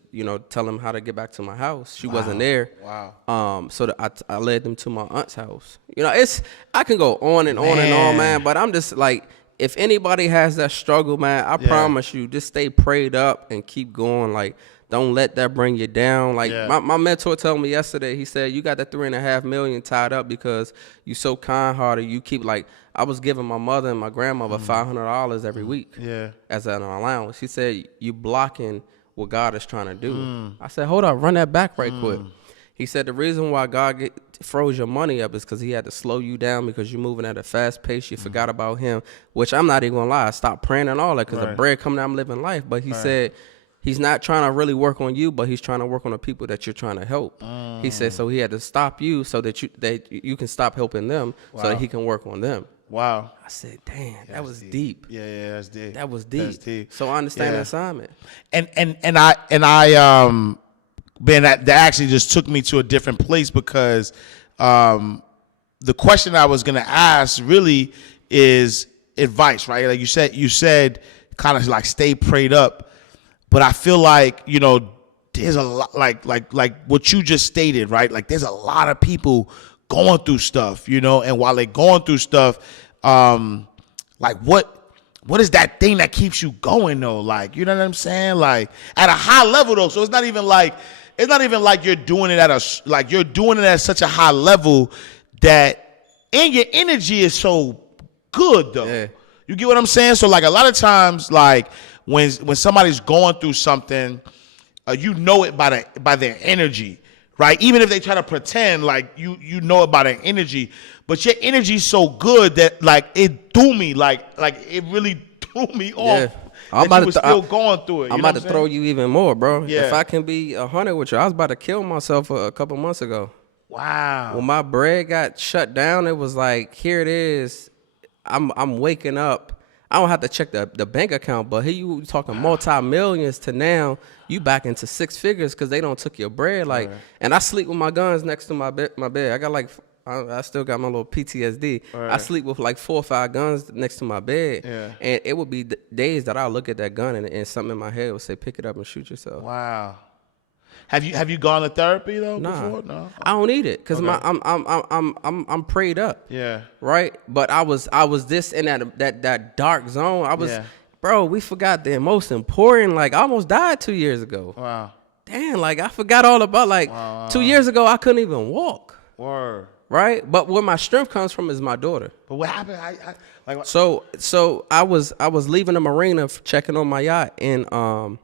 tell them how to get back to my house. She wasn't there. Wow. So I led them to my aunt's house. I can go on and on and on, man. But I'm just like, if anybody has that struggle, man, I promise you, just stay prayed up and keep going. Like, don't let that bring you down. Like my mentor told me yesterday, he said, you got that $3.5 million tied up because you so kind-hearted. You keep I was giving my mother and my grandmother $500 every week as an allowance. He said, you blocking what God is trying to do. I said, hold up, run that back right quick. He said, the reason why God froze your money up is because he had to slow you down because you're moving at a fast pace. You forgot about him, which I'm not even going to lie. I stopped praying and all that because the bread coming out, I'm living life. But he said, he's not trying to really work on you, but he's trying to work on the people that you're trying to help. He said, so he had to stop you so that you can stop helping them so that he can work on them. Wow. I said, damn, that was deep. Yeah, that's deep. That was deep. That's deep. So I understand the assignment. And I man, that actually just took me to a different place because the question I was gonna ask really is advice, right? Like you said kind of like stay prayed up. But I feel like, there's a lot like what you just stated, right? Like there's a lot of people going through stuff, and while they're going through stuff, like what is that thing that keeps you going though? Like, you know what I'm saying? Like at a high level though. So it's not even like you're doing it you're doing it at such a high level that and your energy is so good though. Yeah. You get what I'm saying? So like a lot of times, like when somebody's going through something, you know it by their energy, right? Even if they try to pretend, like you know it by their energy, but your energy's so good that like it threw me, like it really threw me off. I'm about to still going through it. I'm about to throw you even more, bro. Yeah. If I can be 100 with you, I was about to kill myself a couple months ago. Wow. When my bread got shut down, it was like, here it is. I'm waking up. I don't have to check the bank account, but here you talking multi-millions to now you back into six figures because they don't took your bread. Like, and I sleep with my guns next to my bed. I got I still got my little PTSD. Right. I sleep with like 4 or 5 guns next to my bed. Yeah. And it would be days that I'll look at that gun and something in my head would say, pick it up and shoot yourself. Wow. Have you gone to therapy though before? No, I don't need it because I'm prayed up. Yeah. Right. But I was this in that dark zone. I was, bro. We forgot the most important. Like I almost died 2 years ago. Wow. Damn. Like I forgot all about 2 years ago I couldn't even walk. Word. Right. But where my strength comes from is my daughter. But what happened? So I was leaving the marina checking on my yacht and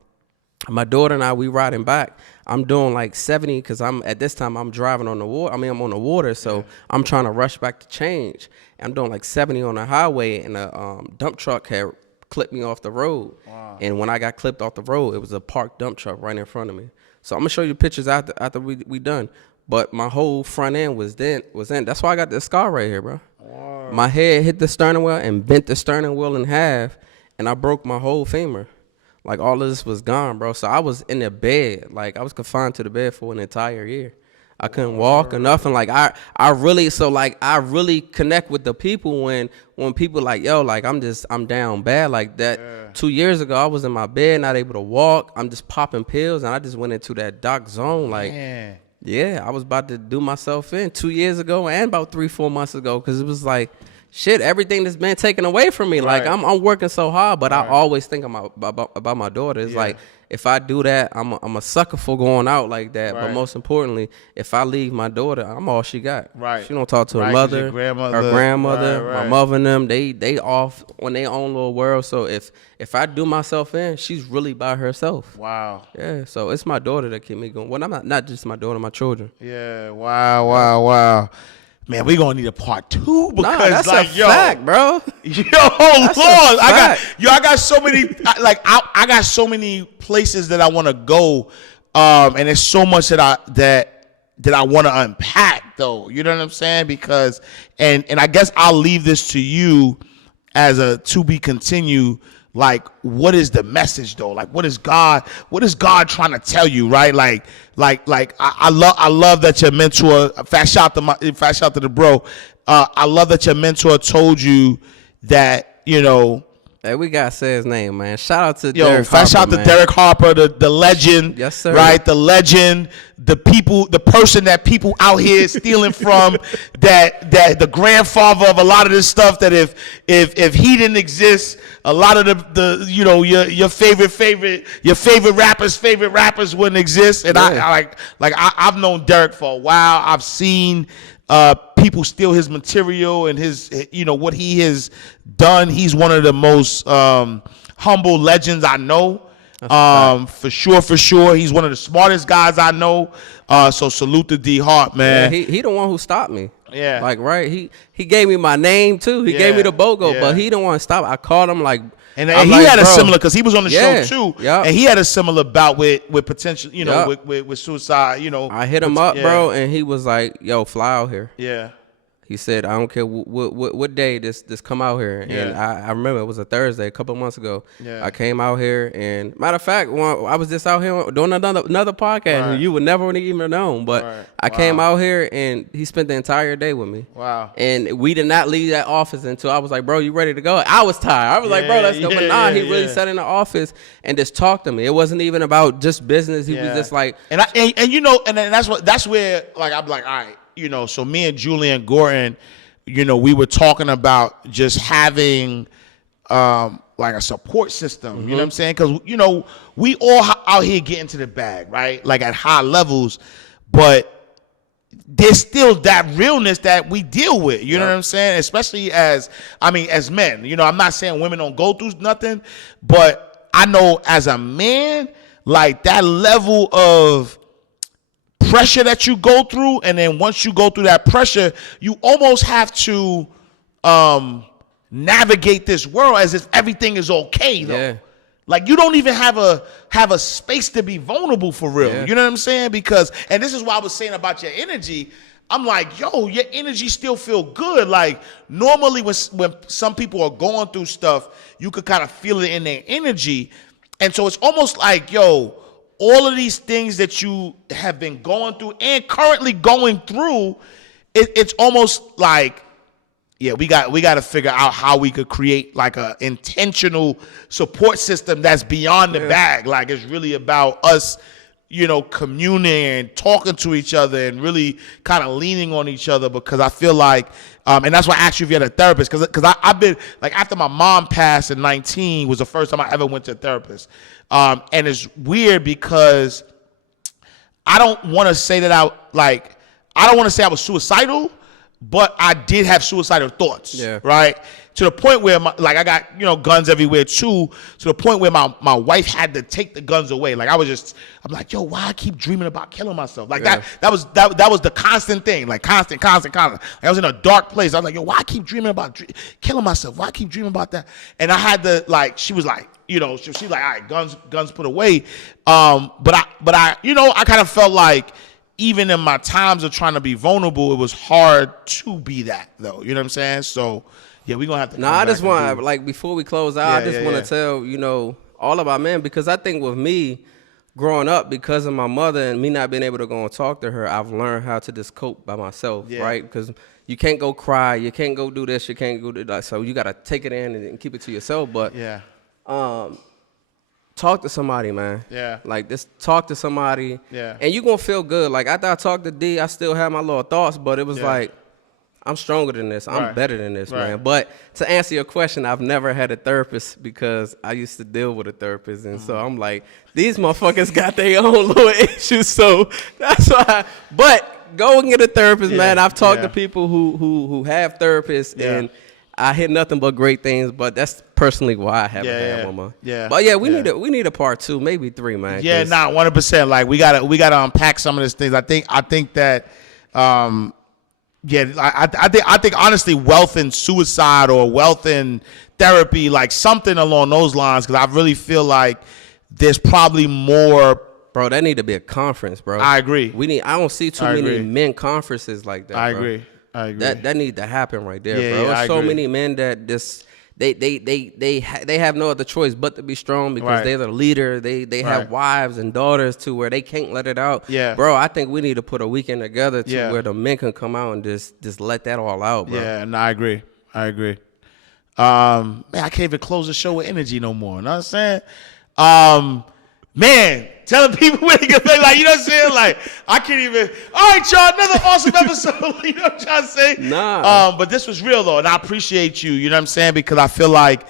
my daughter and we riding back. I'm doing like 70 because at this time I'm driving on the water. I mean, I'm on the water, so I'm trying to rush back to change. I'm doing like 70 on the highway, and a dump truck had clipped me off the road. Wow. And when I got clipped off the road, it was a parked dump truck right in front of me. So I'm gonna show you pictures after we done. But my whole front end was in. That's why I got this scar right here, bro. Wow. My head hit the steering wheel and bent the steering wheel in half, and I broke my whole femur. Like, all of this was gone, bro. So I was in the bed. Like, I was confined to the bed for an entire year. I couldn't walk or nothing. Like, I really connect with the people when people like, yo, like, I'm down bad like that. Yeah. 2 years ago, I was in my bed, not able to walk. I'm just popping pills, and I just went into that dark zone. Like, yeah, I was about to do myself in 2 years ago and about 3-4 months ago because it was like, shit, everything that's been taken away from me. Right. Like I'm working so hard, but I always think about my daughter. It's like if I do that, I'm a sucker for going out like that. Right. But most importantly, if I leave my daughter, I'm all she got. Right. She don't talk to her mother, her grandmother, my mother and them. They off on their own little world. So if I do myself in, she's really by herself. Wow. Yeah. So it's my daughter that keep me going. Well, I'm not just my daughter, my children. Yeah. Wow. Man, we gonna need a part 2 because that's like, a fact, bro. Lord, I got so many I got so many places that I want to go, and there's so much that I want to unpack though. You know what I'm saying? Because and I guess I'll leave this to you as a to be continued. Like, what is the message though? Like, what is God trying to tell you, right? Like I love that your mentor, fast shout to the bro. I love that your mentor told you that, you know. Hey, we gotta say his name, man. Shout out to Derek Harper, shout out to Derek Harper, the legend. Yes, sir. Right, the legend, the person that people out here stealing from, that the grandfather of a lot of this stuff. That if he didn't exist, a lot of the you know your favorite rappers wouldn't exist. And yeah. I've known Derek for a while. I've seen people steal his material and his, you know, what he has done. He's one of the most humble legends I know. For sure. He's one of the smartest guys I know. So salute to D Hart, man. Yeah, he the one who stopped me. Yeah. Like, right. He gave me my name too. He gave me the BOGO, but he don't want to stop. I called him like. And he had a similar, because he was on the show too, and he had a similar bout with potential, you know, with suicide, you know. I hit him up, bro, and he was like, "Yo, fly out here." Yeah. He said, "I don't care what day this come out here." And I remember it was a Thursday a couple of months ago. Yeah. I came out here, and matter of fact, I was just out here doing another podcast, and you would never even known. But I came out here, and he spent the entire day with me. Wow. And we did not leave that office until I was like, "Bro, you ready to go?" I was tired. I was like, "Bro, let's go." But he really sat in the office and just talked to me. It wasn't even about just business. He was just like, and you know, and then that's where like I'm like, all right. You know, so me and Julian Gordon, you know, we were talking about just having like a support system, you know what I'm saying? Because, you know, we all out here getting to the bag, right? Like at high levels, but there's still that realness that we deal with, you know what I'm saying? Especially as men, you know, I'm not saying women don't go through nothing, but I know as a man, like that level of pressure that you go through, and then once you go through that pressure, you almost have to navigate this world as if everything is okay though. Yeah. Like you don't even have a space to be vulnerable for real. Yeah. You know what I'm saying? Because, and this is what I was saying about your energy. I'm like, yo, your energy still feel good. Like normally when some people are going through stuff, you could kind of feel it in their energy. And so it's almost like, yo, all of these things that you have been going through and currently going through, it's almost like, yeah, we got to figure out how we could create like a intentional support system that's beyond the bag. Like it's really about us, you know, communing and talking to each other and really kind of leaning on each other, because I feel like, and that's why I asked you if you had a therapist, because I've been, like after my mom passed in 2019 was the first time I ever went to a therapist. And it's weird because I don't want to say that I don't want to say I was suicidal, but I did have suicidal thoughts, right? To the point where I got, you know, guns everywhere too, to the point where my wife had to take the guns away. Like I'm like, yo, why I keep dreaming about killing myself? Like that was the constant thing, like constant. Like I was in a dark place. I was like, yo, why I keep dreaming about killing myself? Why I keep dreaming about that? And I had to, like, she was like, you know, she's like, all right, guns put away. But I, you know, I kind of felt like even in my times of trying to be vulnerable, it was hard to be that though. You know what I'm saying? So yeah, we're gonna have to. No, I just want, like, before we close out, I just want to tell, you know, all of our men, because I think with me growing up, because of my mother and me not being able to go and talk to her, I've learned how to just cope by myself, right? Because you can't go cry, you can't go do this, you can't go do that. So you gotta take it in and keep it to yourself. But talk to somebody, man. Yeah. Like, just talk to somebody. Yeah. And you're going to feel good. Like, after I talked to D, I still had my little thoughts, but it was like, I'm stronger than this. I'm better than this, man. But to answer your question, I've never had a therapist because I used to deal with a therapist. And so I'm like, these motherfuckers got their own little issues. So that's why. But go and get a therapist, man. I've talked to people who have therapists and I hear nothing but great things, but that's personally why I haven't had one, man. Yeah. But we need a part 2, maybe 3, man. Yeah, 100%. Like we gotta unpack some of these things. I think that I think honestly, wealth and suicide or wealth and therapy, like something along those lines, because I really feel like there's probably more. Bro, that need to be a conference, bro. I agree. I don't see too many men conferences like that. I agree. That need to happen right there, bro. There's so many men that just they have no other choice but to be strong because they're the leader. They have wives and daughters to where they can't let it out. Yeah, bro. I think we need to put a weekend together to where the men can come out and just let that all out, bro. Yeah, and I agree. Man, I can't even close the show with energy no more. You know what I'm saying? Man, telling people where they can play, like, you know what I'm saying? Like, I can't even. All right, y'all, another awesome episode. You know what I'm trying to say? Nah. But this was real, though, and I appreciate you. You know what I'm saying? Because I feel like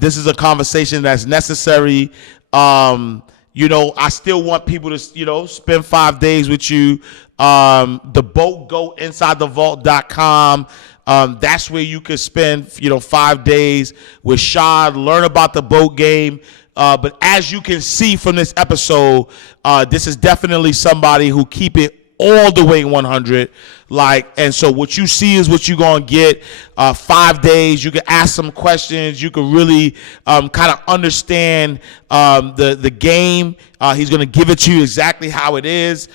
this is a conversation that's necessary. You know, I still want people to, you know, spend 5 days with you. The boat, go InsideTheVault.com. That's where you could spend, 5 days with Shaod, learn about the boat game. But as you can see from this episode, this is definitely somebody who keep it all the way 100. And so what you see is what you're going to get. 5 days, you can ask some questions. You can really kind of understand the game. He's going to give it to you exactly how it is.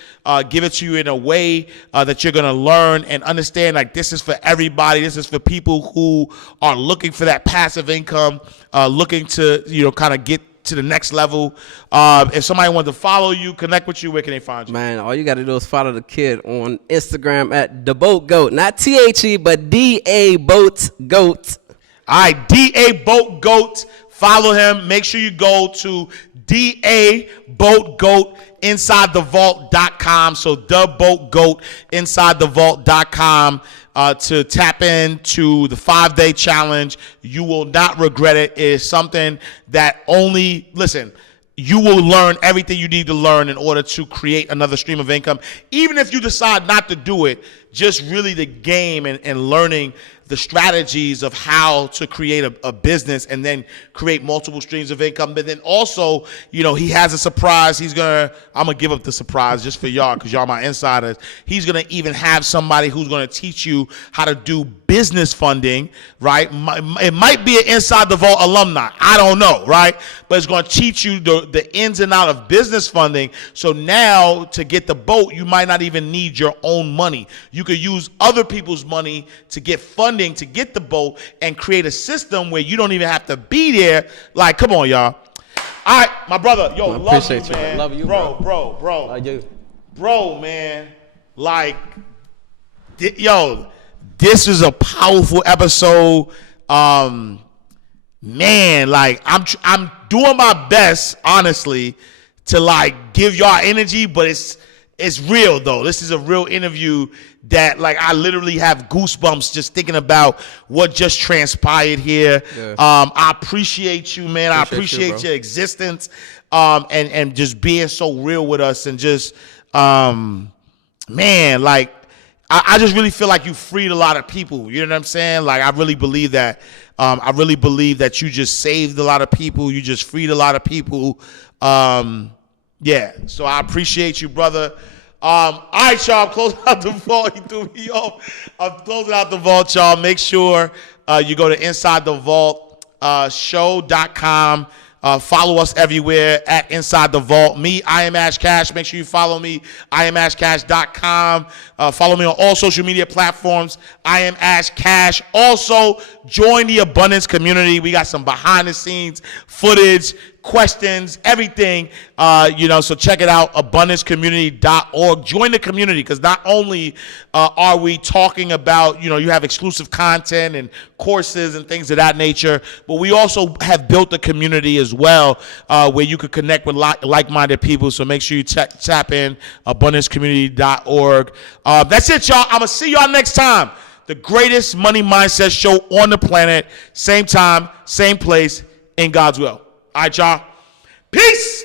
Give it to you in a way that you're going to learn and understand, like, this is for everybody. This is for people who are looking for that passive income, looking to, kind of get to the next level. If somebody wants to follow you, connect with you, where can they find you? Man, all you got to do is follow the kid on Instagram at The Boat Goat. Not THE, but DA Boat Goat. All right, DA Boat Goat. Follow him. Make sure you go to DA Boat Goat InsideTheVault.com. So The Boat Goat InsideTheVault.com. To tap into the 5-day challenge. You will not regret it. It is something that you will learn everything you need to learn in order to create another stream of income. Even if you decide not to do it, just really the game and learning the strategies of how to create a business and then create multiple streams of income. But then also, he has a surprise. I'm going to give up the surprise just for y'all because y'all my insiders. He's going to even have somebody who's going to teach you how to do business funding, right? It might be an Inside the Vault alumni. I don't know, right? But it's going to teach you the ins and out of business funding. So now to get the boat, you might not even need your own money. You could use other people's money to get funding to get the boat and create a system where you don't even have to be there. Like, come on, y'all. All right, my brother. Yo, I love you, man. Man. Love you, bro. I do. Bro, man. Like, this is a powerful episode. Man, like, I'm doing my best, honestly, to like give y'all energy, but it's real though. This is a real interview that, like, I literally have goosebumps just thinking about what just transpired here. Yeah. I appreciate you, man. I appreciate your existence, and just being so real with us, and just, man, like, I just really feel like you freed a lot of people. You know what I'm saying? Like, I really believe that. I really believe that you just saved a lot of people. You just freed a lot of people. Yeah. So I appreciate you, brother. All right, y'all. I'm closing out the vault. You threw me off. I'm closing out the vault, y'all. Make sure you go to InsideTheVault show.com. Follow us everywhere at Inside the Vault. Me, I am Ash Cash. Make sure you follow me, IamAshCash.com. Follow me on all social media platforms, I am Ash Cash. Also, join the Abundance community. We got some behind the scenes footage, questions, everything, so check it out, abundancecommunity.org. Join the community, because not only are we talking about, you have exclusive content and courses and things of that nature, but we also have built a community as well, where you could connect with like-minded people. So make sure you tap in, abundancecommunity.org. That's it, y'all. I'm going to see y'all next time. The greatest money mindset show on the planet. Same time, same place, in God's will. All right, y'all. Peace.